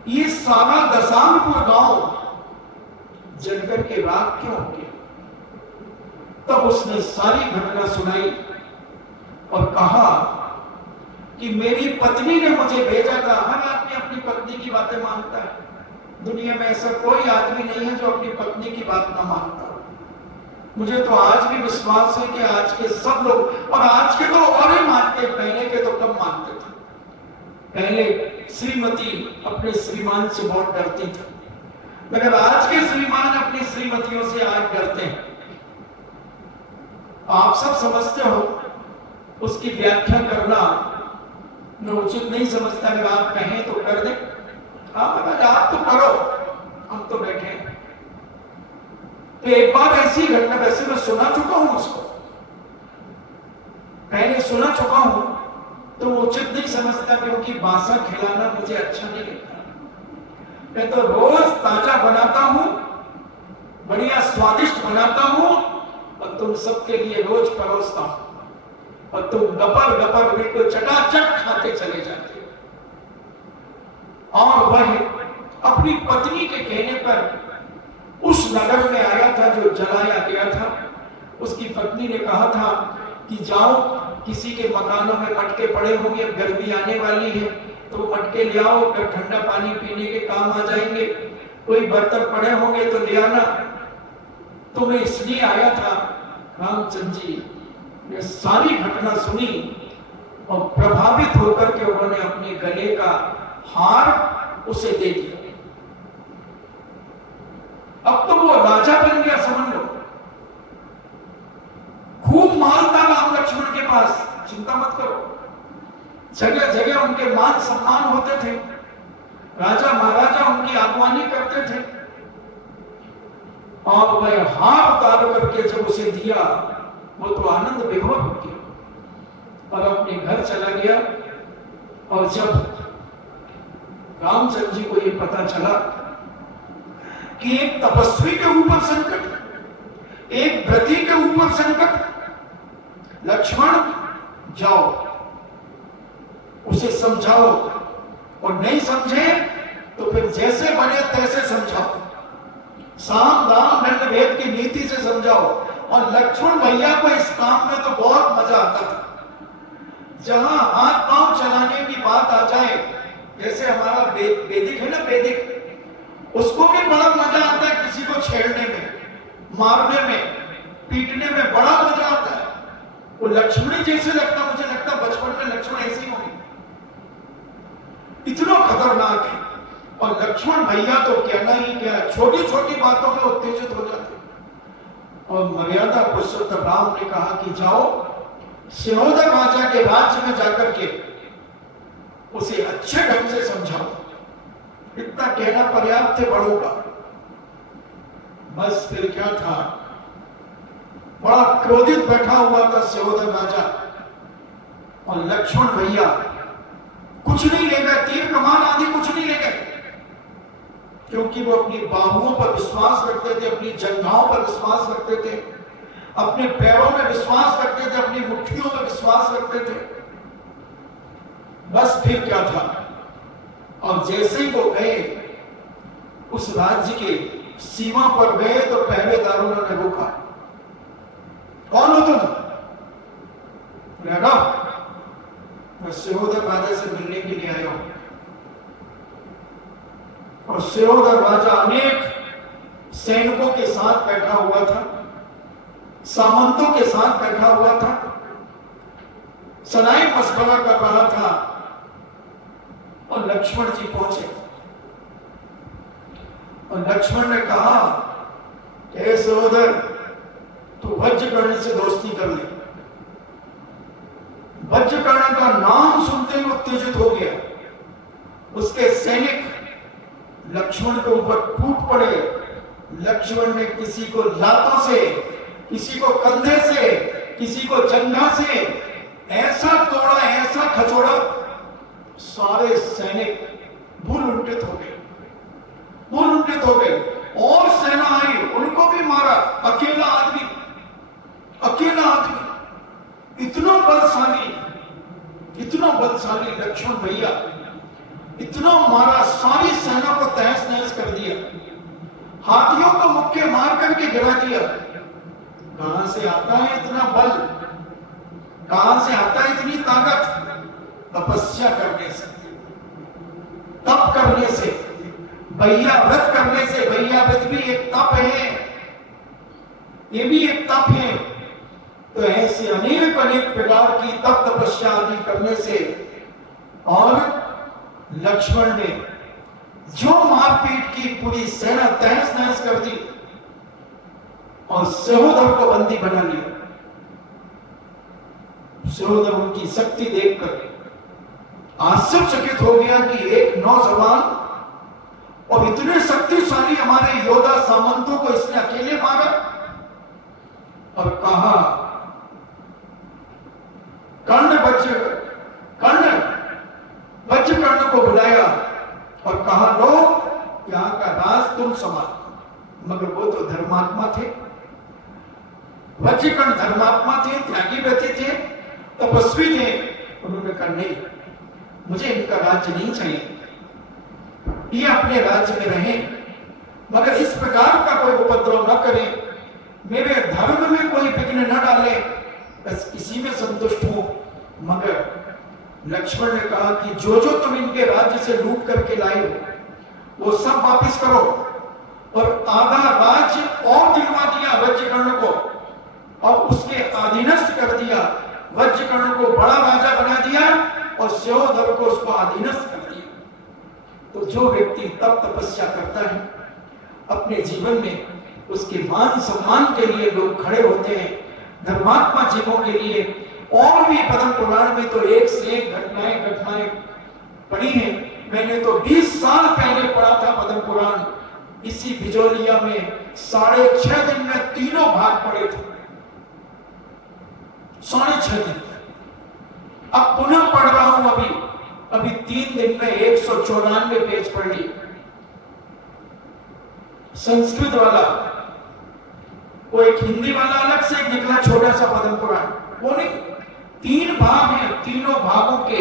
ये सारा दशांगपुर गांव जलकर के राख क्यों हो गया? तब उसने सारी घटना सुनाई और कहा कि मेरी पत्नी ने मुझे भेजा था। हर आदमी अपनी पत्नी की बातें मानता है, दुनिया में ऐसा कोई आदमी नहीं है जो अपनी पत्नी की बात ना मानता। मुझे तो आज भी विश्वास है कि आज के सब लोग, और आज के तो और ही मानते, पहले के तो कम मानते थे। पहले श्रीमती अपने श्रीमान से बहुत डरती थी, मगर आज के श्रीमान अपनी श्रीमतियों से आज डरते हैं। आप सब समझते हो, उसकी व्याख्या करना मैं उचित नहीं समझता। अगर आप कहें तो कर दे, आप तो करो, हम तो बैठे हैं। तो एक बार ऐसी घटना, वैसे मैं सुना चुका हूं उसको, पहले सुना चुका हूं, तो उचित नहीं समझता क्योंकि बासा खिलाना मुझे अच्छा नहीं लगता। मैं तो रोज ताजा बनाता हूं, बढ़िया स्वादिष्ट बनाता हूं और तुम सबके लिए रोज परोसता हूं और तुम गपर गपर बिल्कुल चटाचट खाते चले जाते हो। और वह अपनी पत्नी के कहने पर उस नगर में आया था जो जलाया गया था। उसकी पत्नी ने कहा था कि जाओ, किसी के मकानों में मटके पड़े होंगे, गर्मी आने वाली है, तो मटके ले आओ, फिर ठंडा पानी पीने के काम आ जाएंगे। कोई बर्तन पड़े होंगे तो ले आना। तो मैं इसलिए आया था। रामचंद्र जी ने सारी घटना सुनी और प्रभावित होकर के उन्होंने अपने गले का हार उसे दे दिया। अब तो वो राजा बन गया, समझ लो। खूब माल था राम लक्ष्मण के पास, चिंता मत करो। जगह जगह उनके मान सम्मान होते थे, राजा महाराजा उनकी आगवानी करते थे। और वह हार उतार करके जब उसे दिया, वो तो आनंद विभोर हो गया और अपने घर चला गया। और जब रामचंद्र जी को यह पता चला कि एक तपस्वी के ऊपर संकट, एक व्रती के ऊपर संकट, लक्ष्मण जाओ उसे समझाओ, और नहीं समझे तो फिर जैसे बने तैसे समझाओ, साम दाम दंड भेद की नीति से समझाओ। और लक्ष्मण भैया को इस काम में तो बहुत मजा आता था। जहां हाथ पांव चलाने की बात आ जाए, जैसे हमारा वैदिक है ना, वैदिक, उसको भी बड़ा मजा आता है किसी को छेड़ने में, मारने में, पीटने में बड़ा मजा आता है। वो लक्ष्मण जैसे लगता, मुझे लगता बचपन में लक्ष्मण ऐसे ही होंगे, इतना खतरनाक है। और लक्ष्मण भैया तो कहना ही क्या, छोटी छोटी बातों में उत्तेजित हो जाते। और मर्यादा पुरुषोत्तम राम ने कहा कि जाओ सिहोदर राजा के राज्य में जाकर के उसे अच्छे ढंग से समझाओ। इतना कहना पर्याप्त है बड़ों का। बस फिर क्या था, बड़ा क्रोधित बैठा हुआ था सिहोदर राजा, और लक्ष्मण भैया कुछ नहीं ले गए, तीर कमान आदि कुछ नहीं ले गए, क्योंकि वो अपनी बाहुओं पर विश्वास रखते थे, अपनी जंघाओं पर विश्वास रखते थे, अपने पैरों में विश्वास रखते थे, अपनी मुट्ठियों में विश्वास रखते थे। बस फिर क्या था, और जैसे ही वो गए उस राज्य के सीमा पर गए तो पहरेदारों ने रोका। कौन हो तुम? मैं सिहोदर राजा से मिलने के लिए आया हूं। और सिहोदर राजा अनेक सैनिकों के साथ बैठा हुआ था, सामंतों के साथ बैठा हुआ था, सनाई मशवरा कर रहा था। और लक्ष्मण जी पहुंचे और लक्ष्मण ने कहा, हे सहोदर, तू वज्रकर्ण से दोस्ती कर ले। वज्रकर्ण का नाम सुनते ही उत्तेजित हो गया। उसके सैनिक लक्ष्मण के ऊपर टूट पड़े। लक्ष्मण ने किसी को लातों से, किसी को कंधे से, किसी को जंघा से ऐसा तोड़ा, ऐसा खचोड़ा, सारे सैनिक भूलुंठित हो गए, भूलुंठित हो गए। और सेना आई, उनको भी मारा। अकेला आदमी, अकेला आदमी, इतना बलशाली, इतना बलशाली लक्ष्मण भैया, इतना मारा, सारी सेना को तहस नहस कर दिया, हाथियों को मुक्के मार करके गिरा दिया। कहां से आता है इतना बल, कहां से आता है इतनी ताकत? तपस्या करने से, तप करने से, भैया व्रत करने से। भैया व्रत भी एक तप है, ये भी एक तप है। तो ऐसे अनेक अनेक प्रकार की तप तपस्या आदि करने से। और लक्ष्मण ने जो मारपीट की, पूरी सेना तहस नहस कर दी और सहोदर को बंदी बना लिया। सहोदर उनकी शक्ति देखकर आश्चर्यचकित हो गया कि एक नौजवान और इतने शक्तिशाली हमारे योद्धा सामंतों को इसने अकेले मारा। और कहा, वज्रकर्ण को बुलाया और कहा, लो यहां का राज तुम संभालो। मगर वो तो धर्मात्मा थे, वज्रकर्ण धर्मात्मा थे, त्यागी व्रती थे, तपस्वी थे। उन्होंने कहा, नहीं, मुझे इनका राज्य नहीं चाहिए, ये अपने राज्य में रहें, मगर इस प्रकार का कोई उपद्रव न करें, मेरे धर्म में कोई विघ्न न डाले, बस इसी में संतुष्ट हूं। मगर लक्ष्मण ने कहा कि जो जो तुम इनके राज्य से लूट करके लाए हो वो सब वापस करो, और आधा राज्य और दिलवा दिया वज्रकर्ण को, और उसके अधीनस्थ कर दिया। वज्रकर्ण को बड़ा राजा बना दिया और स्योधर को उसको अधीनस्थ कर दिया। तो जो व्यक्ति तप तपस्या करता है अपने जीवन में, उसके मान सम्मान के लिए लोग खड़े होते हैं, धर्मात्मा जीवों के लिए। और भी पद्म पुराण में तो एक से एक घटनाएं पढ़ी हैं। मैंने तो 20 साल पहले पढ़ा था पद्म पुराण, इसी बिजोलिया में 6.5 दिन में तीनों भाग पढ़े थे। 6.5 दिन। अब पुनः पढ़ रहा हूं अभी 3 दिन में 194 पेज पढ़ ली। संस्कृत वाला, वो एक हिंदी वाला अलग से एक निकला छोटा सा पद्म पुराण, वो नहीं, 3 भाग हैं, तीनों भागों के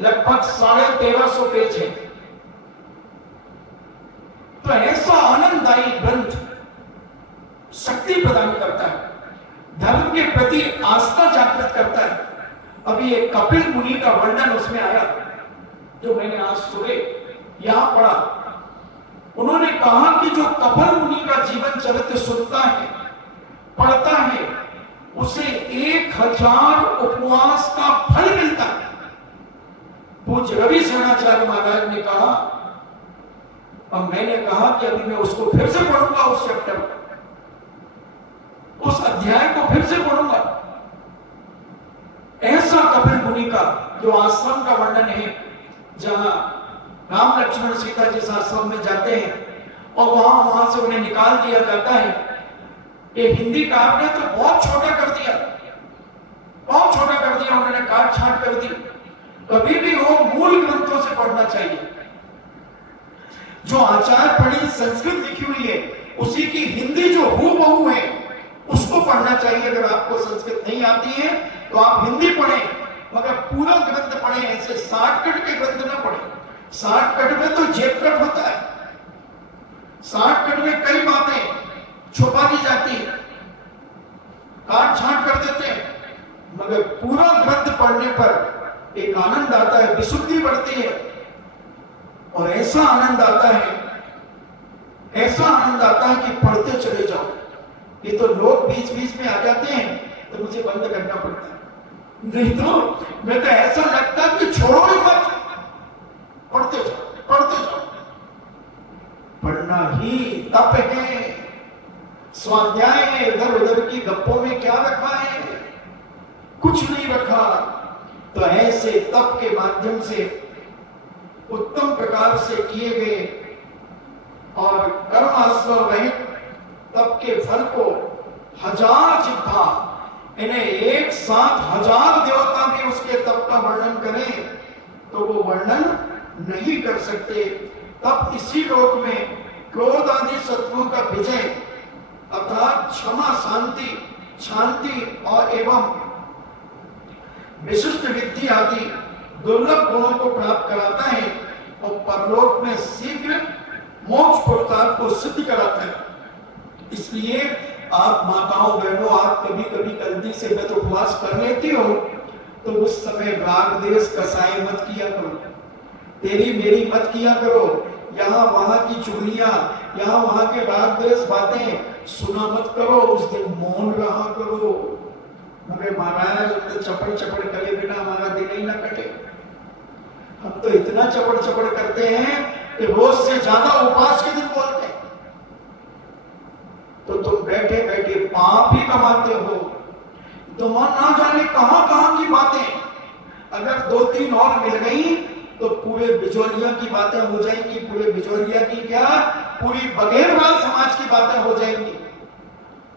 लगभग 1350 पेज है। तो ऐसा आनंददायी ग्रंथ शक्ति प्रदान करता है, धर्म के प्रति आस्था जागृत करता है। अभी एक कपिल मुनि का वर्णन उसमें आया जो मैंने आज सुबह यहां पढ़ा। उन्होंने कहा कि जो कपिल मुनि का जीवन चरित्र सुनता है, पढ़ता है, उसे 1000 उपवास का फल मिलता है। पूज्य रवि शरणाचार्य महाराज ने कहा, और मैंने कहा कि अभी मैं उसको फिर से पढ़ूंगा, उस चैप्टर को, उस अध्याय को फिर से पढ़ूंगा। ऐसा कपिल मुनि का जो आश्रम का वर्णन है, जहां राम लक्ष्मण सीता जिस आश्रम में जाते हैं और वहां से उन्हें निकाल दिया जाता है। ये हिंदी काव्य ने तो बहुत छोटा कर दिया, बहुत छोटा कर दिया, उन्होंने काट छांट कर दी। कभी भी वो मूल ग्रंथों से पढ़ना चाहिए। जो आचार पढ़ी संस्कृत लिखी हुई है, उसी की हिंदी जो हूबहू है उसको पढ़ना चाहिए। अगर आपको संस्कृत नहीं आती है तो आप हिंदी पढ़ें, मगर पूरा ग्रंथ पढ़ें, ऐसे शॉर्टकट के ग्रंथ ना पढ़ें। शॉर्टकट में तो जेबकट होता है, शॉर्टकट में कई बातें छुपा दी जाती है, काट छांट कर देते हैं, मगर पूरा ग्रंथ पढ़ने पर एक आनंद आता है, विशुद्धि बढ़ती है, और ऐसा आनंद आता है, ऐसा आनंद आता है कि पढ़ते चले जाओ। ये तो लोग बीच बीच में आ जाते हैं तो मुझे बंद करना पड़ता है, नहीं तो मैं तो ऐसा लगता है कि छोड़ो ही मत, पढ़ते जाओ, पढ़ते जाओ। पढ़ना ही तप है, स्वाध्याय है। इधर उधर की गप्पों में क्या रखा है? कुछ नहीं रखा। तो ऐसे तप के माध्यम से उत्तम प्रकार से किए गए और कर्माश्रम रहित तप के फल को 1000 जितना, इन्हें एक साथ 1000 देवता भी उसके तप का वर्णन करें तो वो वर्णन नहीं कर सकते। तप इसी लोक में क्रोध आदि शत्रुओं का विजय अर्थात क्षमा, शांति और एवं विशिष्ट विद्धि आदि दुर्लभ गुणों को प्राप्त कराता है और परलोक में शीघ्र मोक्ष पुरुषार्थ को सिद्ध कराता है। इसलिए आप माताओं बहनों, आप कभी कभी गलती से व्रत उपवास कर लेती हो तो उस समय राग देश कसाई मत किया करो, तेरी मेरी मत किया करो, यहाँ वहां की चुगलियां, यहाँ वहां के राग देश बातें सुना मत करो। उस दिन मौन रहा करो। मगर महाराज तो चपड़ चपड़ करे बिना हमारा दिन ही ना कटे। हम तो इतना चपड़ चपड़ करते हैं कि रोज से ज्यादा उपवास के दिन बोलते हैं। तो तुम बैठे बैठे पाप ही कमाते हो। तुम ना जाने कहां कहां की बातें, अगर 2-3 और मिल गई तो पूरे बिजोलिया की बातें हो जाएंगी। पूरे बिजोलिया की क्या, पूरी बघेलवाल समाज की बातें हो जाएंगी।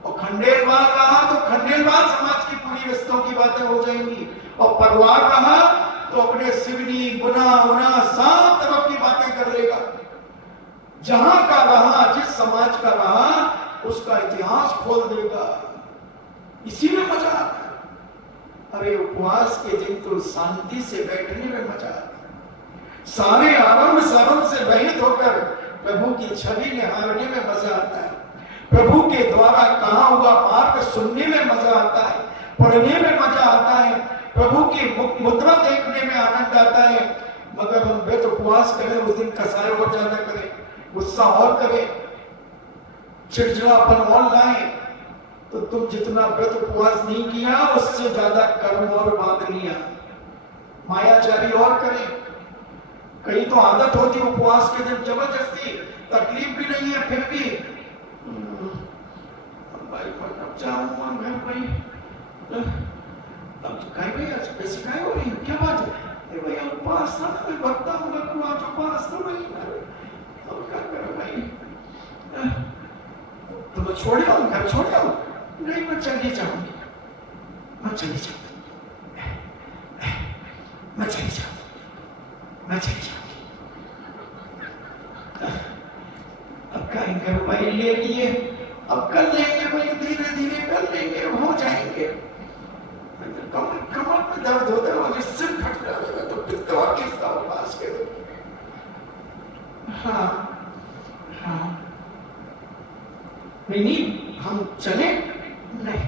और खंडेलवाल रहा तो खंडेलवाल समाज की पूरी रिश्तों की बातें हो जाएंगी। और परवार रहा तो अपने सिवनी, गुना उना सब तरफ की बातें कर लेगा। जहां का रहा, जिस समाज का रहा, उसका इतिहास खोल देगा। इसी में मजा आता है। अरे उपवास के दिन तो शांति से बैठने में मजा आता है। सारे आरंभ सारंभ से रहित होकर प्रभु की छवि निहारने में मजा आता है। प्रभु के द्वारा कहा हुआ मार्ग सुनने में मजा आता है, पढ़ने में मजा आता है। प्रभु की मुद्रा देखने में आनंद आता है, मगर हम व्रत उपवास करें, उस दिन कसाय और ज्यादा करें, गुस्सा और करें, चिड़चिड़ापन और लाए, तो तुम जितना व्रत उपवास नहीं किया उससे ज्यादा कर्म और बांध लिया, मायाचारी और करें। कहीं तो आदत होती उपवास के दिन जबरदस्ती, तकलीफ भी नहीं है फिर भी भाई अब जाऊंगा घर भाई, अब कहीं भाई आज कैसी खाई हो रही है, क्या बात है भैया, उपवास था मैं भक्ता हूँ, आज उपवास था भाई, अब क्या करो भाई, तो मैं छोड़े हूँ, घर छोड़े हूँ, नहीं मैं चली जाऊंगी, मैं चली जाऊंगी, मैं चली जाऊंगी, मैं चली जाऊंगी। अब कहीं घर भाई ले लिए, अब कर लेंगे भाई, धीरे धीरे कर लेंगे, हो जाएंगे। कमर में दर्द होता है और सिर खटका देगा तो फिर दवा किसका उपवास करें। हाँ हाँ नहीं हम चले, नहीं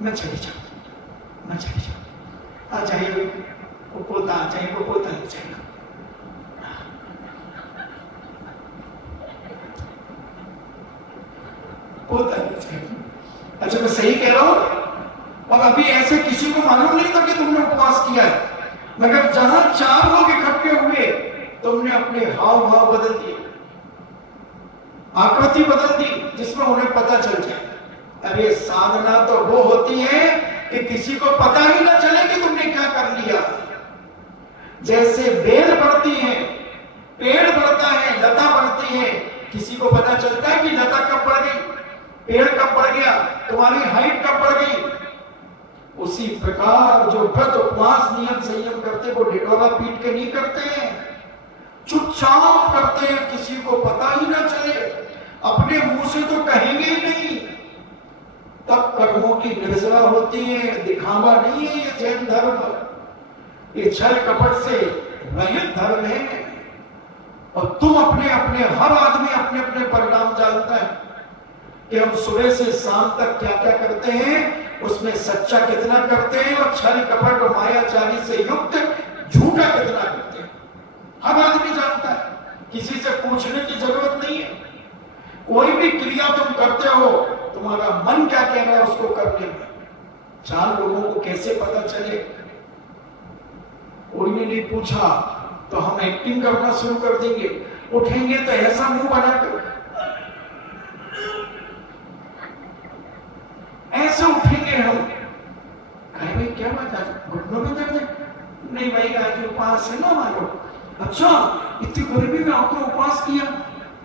मैं चली जाऊँ, मैं चली जाऊँ, आ जाइए वो पोता, आ जाइए वो पोता, आ जाइए पोता, नहीं चाहिए। अच्छा मैं सही कह रहा हूं? और अभी ऐसे किसी को मालूम नहीं था कि तुमने उपवास किया है, मगर जहां 4 लोग इकट्ठे हुए तुमने अपने हाव भाव बदल दिए, आकृति बदल दी, जिसमें उन्हें पता चल जाए। अरे साधना तो वो होती है कि किसी को पता ही ना चले कि तुमने क्या कर लिया। जैसे बेल बढ़ती है, पेड़ बढ़ता है, लता बढ़ती है, किसी को पता चलता है कि लता कब बढ़ गई, पेड़ कब बढ़ गया, तुम्हारी हाइट कब बढ़ गई। उसी प्रकार जो व्रत उपवास नियम संयम करते वो ढिढोरा पीट के नहीं करते हैं, चुपचाप करते हैं, किसी को पता ही ना चले, अपने मुंह से तो कहेंगे ही नहीं, तब कर्मों की निर्जरा होती है, दिखावा नहीं है ये जैन धर्म, ये छल कपट से रहित धर्म है। और तुम अपने अपने, हर आदमी अपने अपने परिणाम जानता है कि हम सुबह से शाम तक क्या क्या करते हैं, उसमें सच्चा कितना करते हैं और छल कपट और मायाचारी से युक्त झूठा कितना करते हैं, हर आदमी जानता है, किसी से पूछने की जरूरत नहीं है। कोई भी क्रिया तुम करते हो, तुम्हारा मन क्या कह रहा है उसको करने में 4 लोगों को कैसे पता चले। कोई ने नहीं पूछा तो हम एक्टिंग करना शुरू कर देंगे, उठेंगे तो ऐसा मुंह बनाकर ऐसे उठेंगे हम, कहे भाई क्या बात है, घुटनों में दर्द है, नहीं भाई आज उपवास है ना मानो। अच्छा इतनी गर्मी में आपने उपवास किया,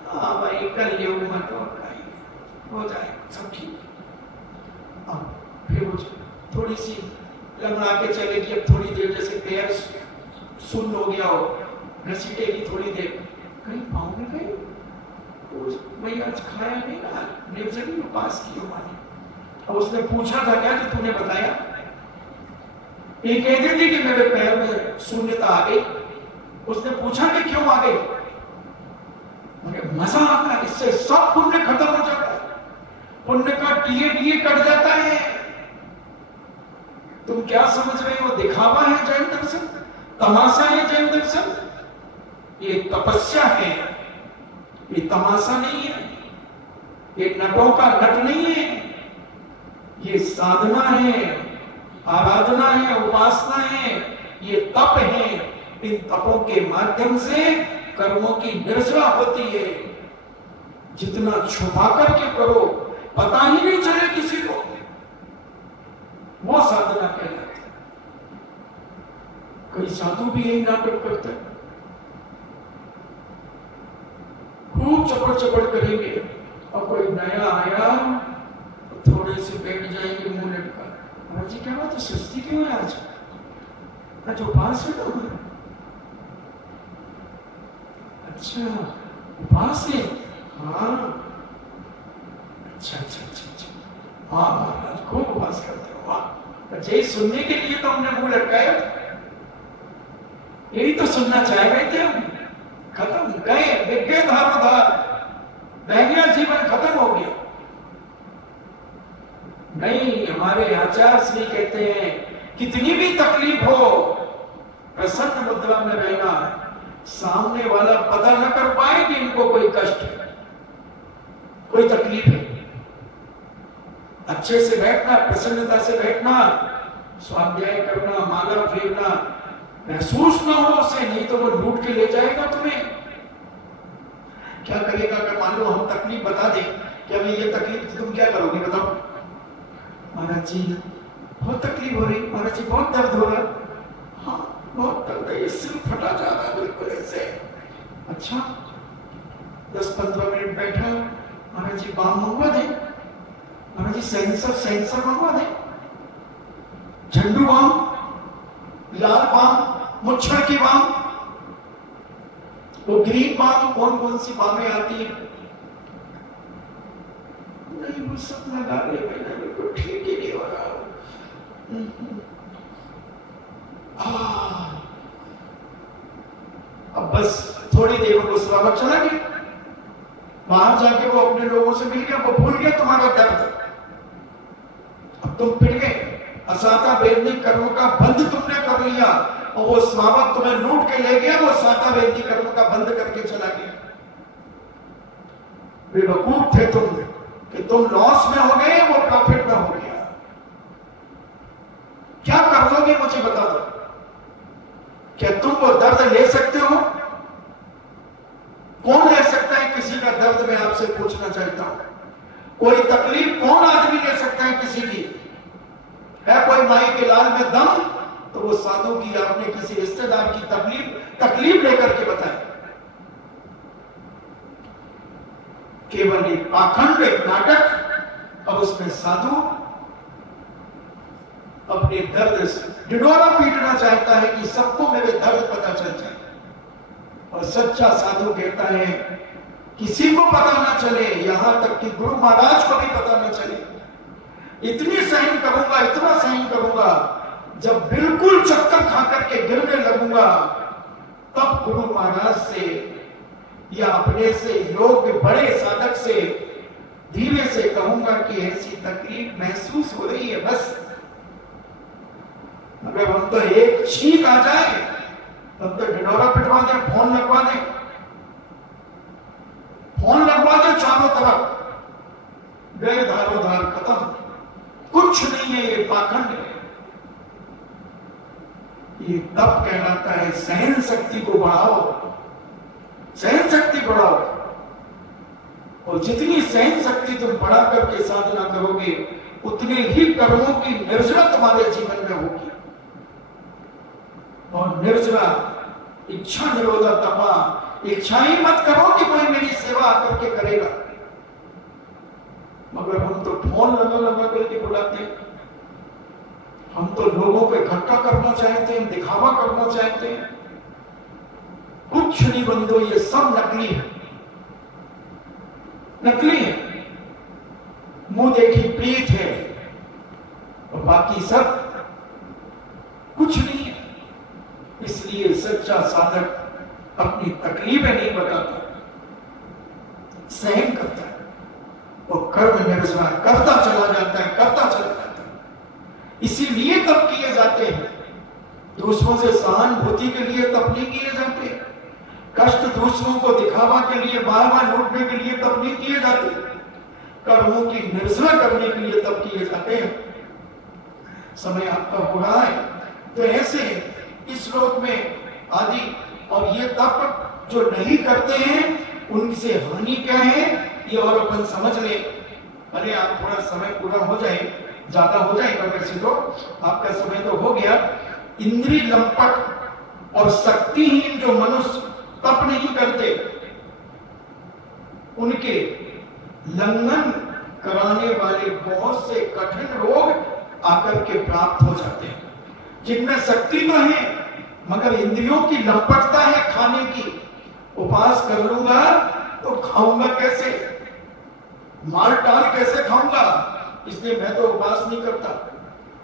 हाँ भाई कर लियो मत हो जाए सब ठीक। अब फिर वो थोड़ी सी लंगड़ा के चलेगी, अब थोड़ी देर जैसे पैर सुन्न हो गया हो, घसीटेगी थोड़ी देर, कहीं पाँव में गई भाई आज खाया नहीं ना, निर्जली उपवास की हो मानी। अब उसने पूछा था क्या कि तूने बताया, ये कहती थी कि मेरे पैर में शून्यता आ गई, उसने पूछा कि क्यों आ गई, मगर मजा आता है, इससे सब पुण्य खत्म हो जाता है, पुण्य का डीए कट जाता है। तुम क्या समझ रहे हो, दिखावा है जैन दर्शन, तमाशा है जैन दर्शन, ये तपस्या है, ये तमाशा नहीं है, ये नटों का नट नहीं है, ये साधना है, आराधना है, उपासना है, ये तप है। इन तपों के माध्यम से कर्मों की निर्जरा होती है, जितना छुपा करके करो पता ही नहीं चले किसी को, वो साधना कहलाती है। कई साधु भी यही नाटक करते हैं, खूब चपड़ चपड़ करेंगे और कोई नया आया तो थोड़े से बैठ जाएंगे मुंह लटका, महाराज जी क्या बात है, सुस्ती क्यों है आज उपवास है ना। अच्छा उपवास है, हाँ अच्छा अच्छा अच्छा अच्छा, हाँ महाराज खूब उपवास करते हो, वाह, यही सुनने के लिए तो हमने मुंह लटकाया, यही तो सुनना चाह रहे थे हम। खत्म गए, विज्ञ धारोधार, बह गया जीवन, खत्म हो गया। नहीं, हमारे आचार्य श्री कहते हैं कितनी भी तकलीफ तकलीफ हो, प्रसन्न मुद्रा में रहना, सामने वाला पता न कर पाए कि इनको कोई कष्ट है, कोई तकलीफ है। अच्छे से बैठना, प्रसन्नता से बैठना, स्वाध्याय करना, माला फेरना, महसूस ना हो उसे, नहीं तो वो लूट के ले जाएगा तुम्हें। क्या करेगा अगर मान लो हम तकलीफ बता दें कि हमें ये तकलीफ, तो तुम क्या करोगे बताओ? महाराज जी बहुत तकलीफ हो रही, महाराज जी बहुत दर्द हो रहा, हाँ बहुत दर्द है, ये सिर फटा जा रहा है बिल्कुल ऐसे। अच्छा 10-15 मिनट बैठा, महाराज जी बाम मंगवा दे, महाराज जी सेंसर मंगवा दे, झंडू बाम, लाल बाम, मुच्छर की बाम, वो ग्रीन बाम, कौन कौन सी बामें आती है, नहीं वो सब लगा ले, मैंने बिल्कुल ठीक ही नहीं हो रहा। अब बस थोड़ी देर में गुस्सा चला गया, बाहर जाके वो अपने लोगों से मिल गया, वो भूल गया तुम्हारा दर्द। अब तुम पिट गए, असाता वेदनिक कर्म का बंध तुमने कर लिया, और वो स्वावक तुम्हें लूट के ले गया, वो साता वेदनिक कर्म का बंद करके चला गया। बेवकूफ थे तुम कि तुम लॉस में हो गए, वो प्रॉफिट में हो गया। क्या कर लोगे मुझे बता दो? क्या तुम वो दर्द ले सकते हो? कौन ले सकता है किसी का दर्द? मैं आपसे पूछना चाहता हूं। कोई तकलीफ कौन आदमी ले सकता है किसी की? है कोई माई के लाल में दम? तो वो साधु की, आपने किसी रिश्तेदार की तकलीफ लेकर के बताए। केवल एक पाखंड, एक नाटक। अब उसमें साधु अपने दर्द से ढिढोरा पीटना चाहता है कि सबको मेरे दर्द पता चल जाए, और सच्चा साधु कहता है किसी को पता ना चले, यहां तक कि गुरु महाराज को भी पता ना चले। इतनी सहन करूंगा, इतना सहन करूंगा, जब बिल्कुल चक्कर खा करके गिरने लगूंगा, तब गुरु महाराज से या अपने से योग्य बड़े साधक से धीरे से कहूंगा कि ऐसी तकलीफ महसूस हो रही है। बस अगर हम तो एक छींक आ जाए तब तो ढिढोरा पिटवा दें, फोन लगवा दें, चारों तरफ, गए धारो धार, खत्म, कुछ नहीं है, ये पाखंड है। ये तब कहलाता है सहन शक्ति को बढ़ाओ, सहन शक्ति बढ़ाओ, और जितनी सहन शक्ति तुम बढ़ा करके साधना करोगे, उतने ही कर्मों की निर्जरा तुम्हारे जीवन में होगी। और निर्जरा, इच्छा निरोधा तपा, इच्छा ही मत करो कि कोई मेरी सेवा करके करेगा। मगर हम तो फोन लगा करके बुलाते हैं, हम तो लोगों पे इकट्ठा करना चाहते हैं, दिखावा करना चाहते हैं। कुछ नहीं बंधु, ये सब नकली है, नकली है। मुंह देखी प्रीत है, और बाकी सब कुछ नहीं है। इसलिए सच्चा साधक अपनी तकलीफें नहीं बताता, सहन करता है, और कर्म निर्जरा करता चला जाता है, करता चला जाता है। इसीलिए तप किए जाते हैं। दूसरों से सहानुभूति के लिए तप नहीं किए जाते, कष्ट दूसरों को दिखावा के लिए, बार बार लूटने के लिए तप नहीं किए जाते, कर्मों की निर्जरा करने के लिए तप किए जाते हैं। समय आपका हो रहा है, तो ऐसे इस श्लोक में आदि, और ये तप जो नहीं करते हैं उनसे हानि क्या है ये और अपन समझ ले। अरे आप थोड़ा समय पूरा हो जाए, ज्यादा हो जाएगा वैसे तो, आपका समय तो हो गया। इंद्रिय लंपट और शक्तिहीन जो मनुष्य तप नहीं करते, उनके लंघन कराने वाले बहुत से कठिन रोग आकर के प्राप्त हो जाते हैं। जिनमें शक्ति तो है मगर इंद्रियों की लंपटता है खाने की। उपवास कर लूंगा तो खाऊंगा कैसे, मार टाल कैसे खाऊंगा, इसलिए मैं तो उपवास नहीं करता।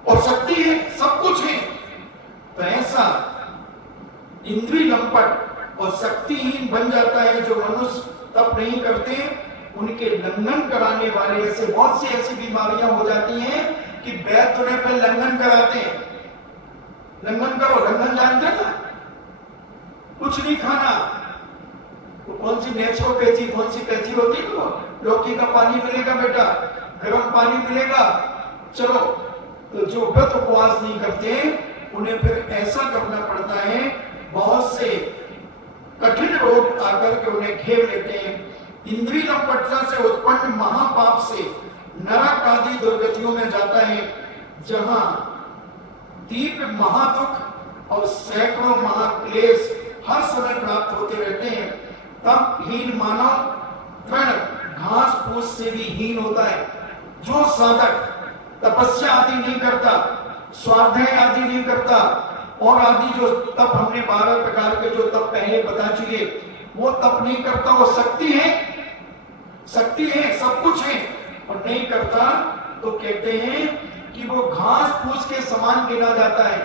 और शक्ति है, सब कुछ है, तो ऐसा इंद्रिय लंपट और शक्तिहीन बन जाता है जो मनुष्य तप नहीं करते। उनके लंघन कराने वाले ऐसे बहुत सी ऐसी बीमारियां हो जाती हैं कि वैद्य उन्हें पर लंघन कराते हैं। लंघन करो, लंघन जानते ना, कुछ नहीं खाना। तो कौन सी नेचुरोपैथी, कौन सी पैथी होती है वो, लौकी का पानी मिलेगा बेटा, गर्म पानी मिलेगा, चलो। तो जो व्रत उपवास नहीं करते उन्हें फिर ऐसा करना पड़ता है, बहुत से कठिन रोग आकर के उन्हें घेर लेते हैं। इंद्रिय लंपटता से उत्पन्न महापाप से नरक आदि दुर्गतियों में जाता है, जहां तीव्र महादुख और सैकड़ों महाक्लेश हर समय प्राप्त होते रहते हैं। तब हीन मानव तृण घास फूस से भी हीन होता है। जो साधक तपस्या आदि नहीं करता, स्वाध्याय आदि नहीं करता, और आदि जो तप हमने 12 प्रकार के जो तप पहले बता चुके, वो तप नहीं करता, वो शक्ति है, शक्ति है, सब कुछ है, और नहीं करता तो कहते हैं कि वो घास फूस के समान गिना जाता है।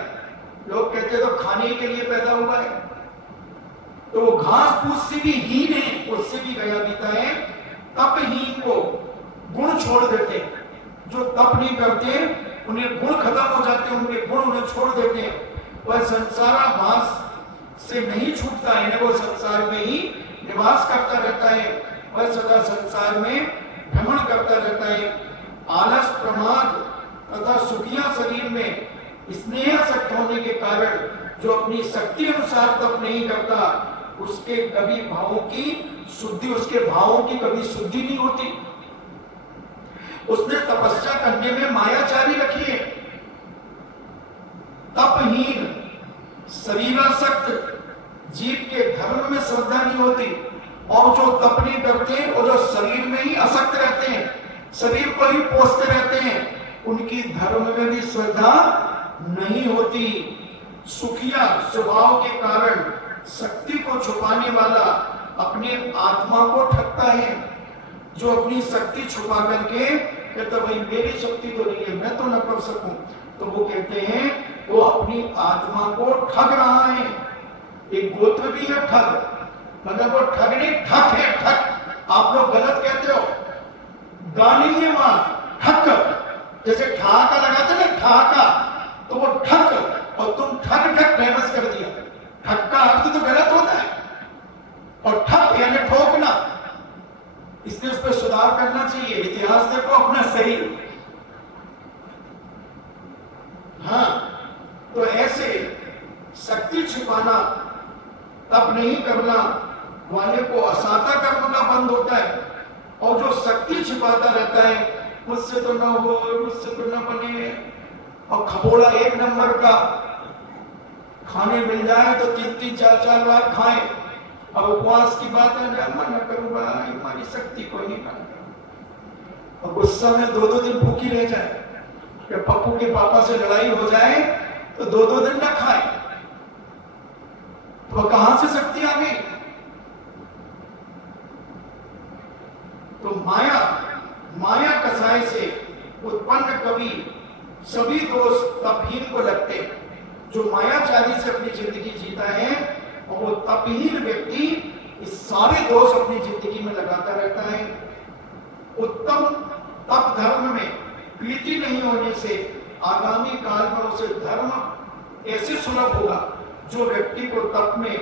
लोग कहते तो खाने के लिए पैदा हुआ है, तो वो घास फूस से भी हीन है, उससे भी गया बीता है। तपहीन को गुण छोड़ देते हैं, जो तप नहीं करते उन्हें गुण खत्म हो जाते हैं, उनके गुण उन्हें छोड़ देते हैं। वह संसाराभास से नहीं छूटता है, वो संसार में ही निवास करता रहता है, वह सदा संसार में भ्रमण करता रहता है। आलस, प्रमाद तथा सुखिया शरीर में स्नेहासक्त होने के कारण जो अपनी शक्ति अनुसार तप नहीं करता, उसके कभी भावों की शुद्धि, उसके भावों की कभी शुद्धि नहीं होती। उसने तपस्या करने में मायाचारी रखी है। तपहीन शरीरासक्त जीव के धर्म में श्रद्धा नहीं होती, और जो तप नहीं करते वो जो शरीर में ही आसक्त रहते हैं, शरीर को ही पोषते रहते हैं, उनकी धर्म में भी श्रद्धा नहीं होती। सुखिया स्वभाव के कारण शक्ति को छुपाने वाला अपने आत्मा को ठगता है। जो अपनी शक्ति छुपा करके कहता भाई मेरी शक्ति तो नहीं है, मैं तो न कर सकूं, तो वो कहते हैं वो अपनी आत्मा को ठग रहा है। एक गोत्र भी है ठग, मतलब वो ठग नहीं, ठग है, ठग। आप लोग गलत कहते हो, गाली है वहां, ठग, जैसे ठहाका लगाते ना, ठहाका, तो वो ठग, और तुम ठग ठग फेमस कर दिया। ठग का अर्थ तो गलत होता है, और ठग यानी ठोकना, इसलिए उस पर सुधार करना चाहिए। इतिहास देखो अपना सही। हाँ, तो ऐसे शक्ति छिपाना, तप नहीं करना वाले को असाता कर्म का बंध होता है, और जो शक्ति छिपाता रहता है, मुझसे तो ना हो, मुझसे तो ना बने, और खबोड़ा एक नंबर का, खाने मिल जाए तो 3-3, 4-4 बार खाए। अब उपवास की बात है, मैं मन न करूंगा, हमारी शक्ति को नहीं मानता, और गुस्सा में 2-2 दिन भूखी रह जाए, या पप्पू के पापा से लड़ाई हो जाए तो 2-2 दिन न खाए, तो कहां से शक्ति आ गई? तो माया कसाय से उत्पन्न कभी सभी दोष तपहीन को लगते हैं। जो मायाचारी से अपनी जिंदगी जीता है, और वो तपहीन व्यक्ति इस सारे दोष अपनी जिंदगी में लगाता रहता है। उत्तम तप धर्म में प्रीति नहीं होने से आगामी काल में उसे धर्म ऐसे सुलभ होगा। जो व्यक्ति को तप में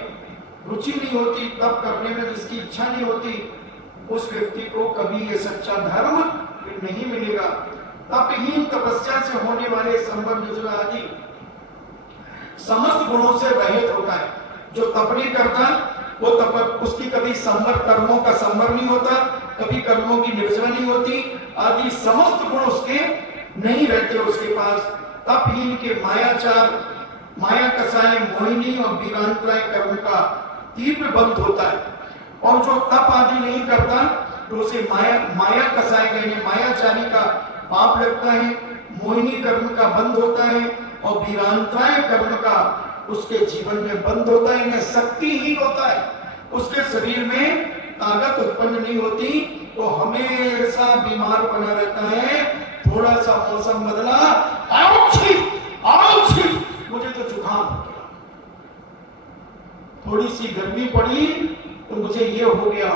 रुचि नहीं होती, तप करने में जिसकी इच्छा नहीं होती, उस व्यक्ति को कभी ये सच्चा धर्म नहीं मिलेगा। तपहीन तपस्या से होने वाले संभव निचला आदि समस्त गुणों से रहित होता है। जो तप नहीं करता वो तप, उसकी कभी संवर कर्मों का संवर नहीं होता, कभी कर्मों की निर्जरा नहीं होती, आदि समस्त गुण उसके नहीं रहते उसके पास। तपहीन के मायाचार, माया कसाय, मोहिनी और विगांतराय कर्म का तीव्र बंध होता है। और जो तप आदि नहीं करता तो उसे माया कसाय यानी मायाचारी का पाप लगता है, मोहिनी कर्म का बंध होता है, और वीरांतराय कर्म का उसके जीवन में बंद होता है, शक्तिहीन होता है, उसके शरीर में ताकत उत्पन्न नहीं होती, तो हमेशा बीमार बना रहता है। थोड़ा सा मौसम बदला, मुझे तो जुकाम हो गया, थोड़ी सी गर्मी पड़ी तो मुझे ये हो गया,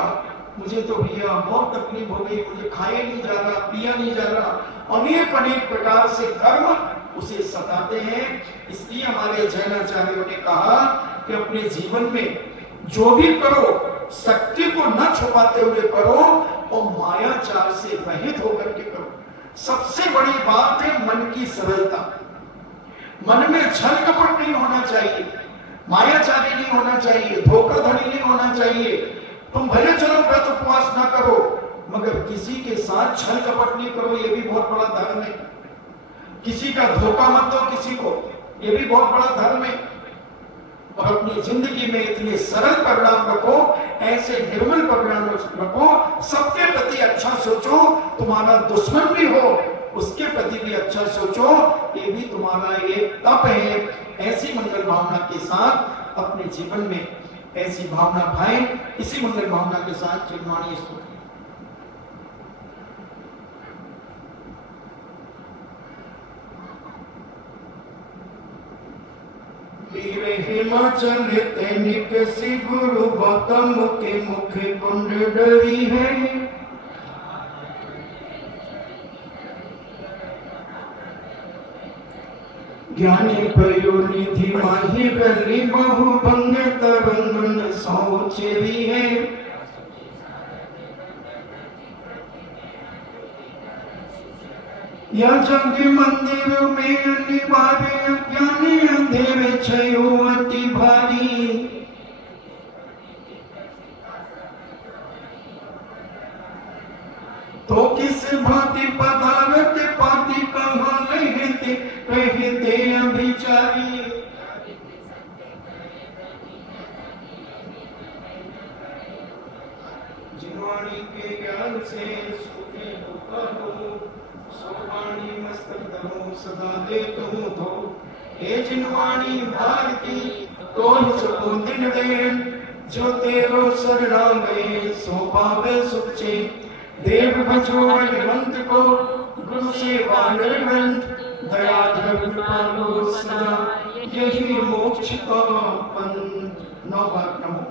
मुझे तो भैया बहुत तकलीफ हो गई, मुझे खाया नहीं जा रहा, पिया नहीं जा रहा, अनेक प्रकार से कर्म उसे सताते हैं। इसलिए हमारे जैनाचार्यों ने कहा कि अपने जीवन में जो भी करो शक्ति को न छुपाते हुए करो और मायाचार से रहित होकर के करो। सबसे बड़ी बात है मन की सरलता। मन में छल कपट नहीं होना चाहिए, मायाचारी नहीं होना चाहिए, धोखाधड़ी नहीं होना चाहिए। तुम भले चलो व्रत उपवास ना करो मगर किसी के साथ छल कपट नहीं करो, ये भी बहुत बड़ा धर्म है। किसी का धोखा मत दो किसी को, ये भी बहुत बड़ा धर्म है। और अपनी जिंदगी में इतने सरल परिणाम रखो, ऐसे निर्मल परिणाम रखो, सबके प्रति अच्छा सोचो। तुम्हारा दुश्मन भी हो उसके प्रति भी अच्छा सोचो, ये भी तुम्हारा एक तप है। ऐसी मंगल भावना के साथ अपने जीवन में ऐसी भावना भाएं। इसी मंगल भावना के साथ चिन्मयी स्तुति। वीर हिमाचल तैनिक सी गुरु गौतम के मुख कुंड डरी है। ज्ञानी पयोनिधि माही गली बहु भंग तरंगन सोचेरी है। या जग मंदिर में निवारे ज्ञानी अंधेरे छयो अति भारी। तो किस भांति पदार्थ पाति कहाँ रहते अभिचारी। जिनवाणी के ज्ञान से सुखी हो सोवाणी मस्तक धरो सदा दे तुम धो। हे जिनवाणी भारती तो सको दिन दे जो तेरो शरण गए सो पावे सुख चे। देव भजो हरिवंत को गुरु सेवा निर्ग्रंथ दया धर्म सदा यही मोक्ष का पंथ। 9 बार नमो।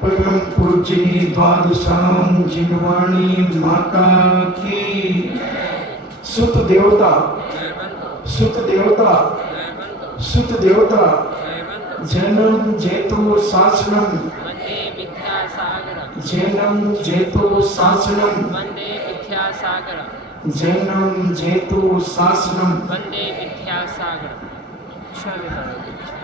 परम पूज्य द्वादशाम जिनवाणी माता की। सुत देवता सुत देवता सुत देवता जैनम जैतो शासनम जैनम जैतो शासनम जैनम जैतो शासनम वंदे विद्यासागर।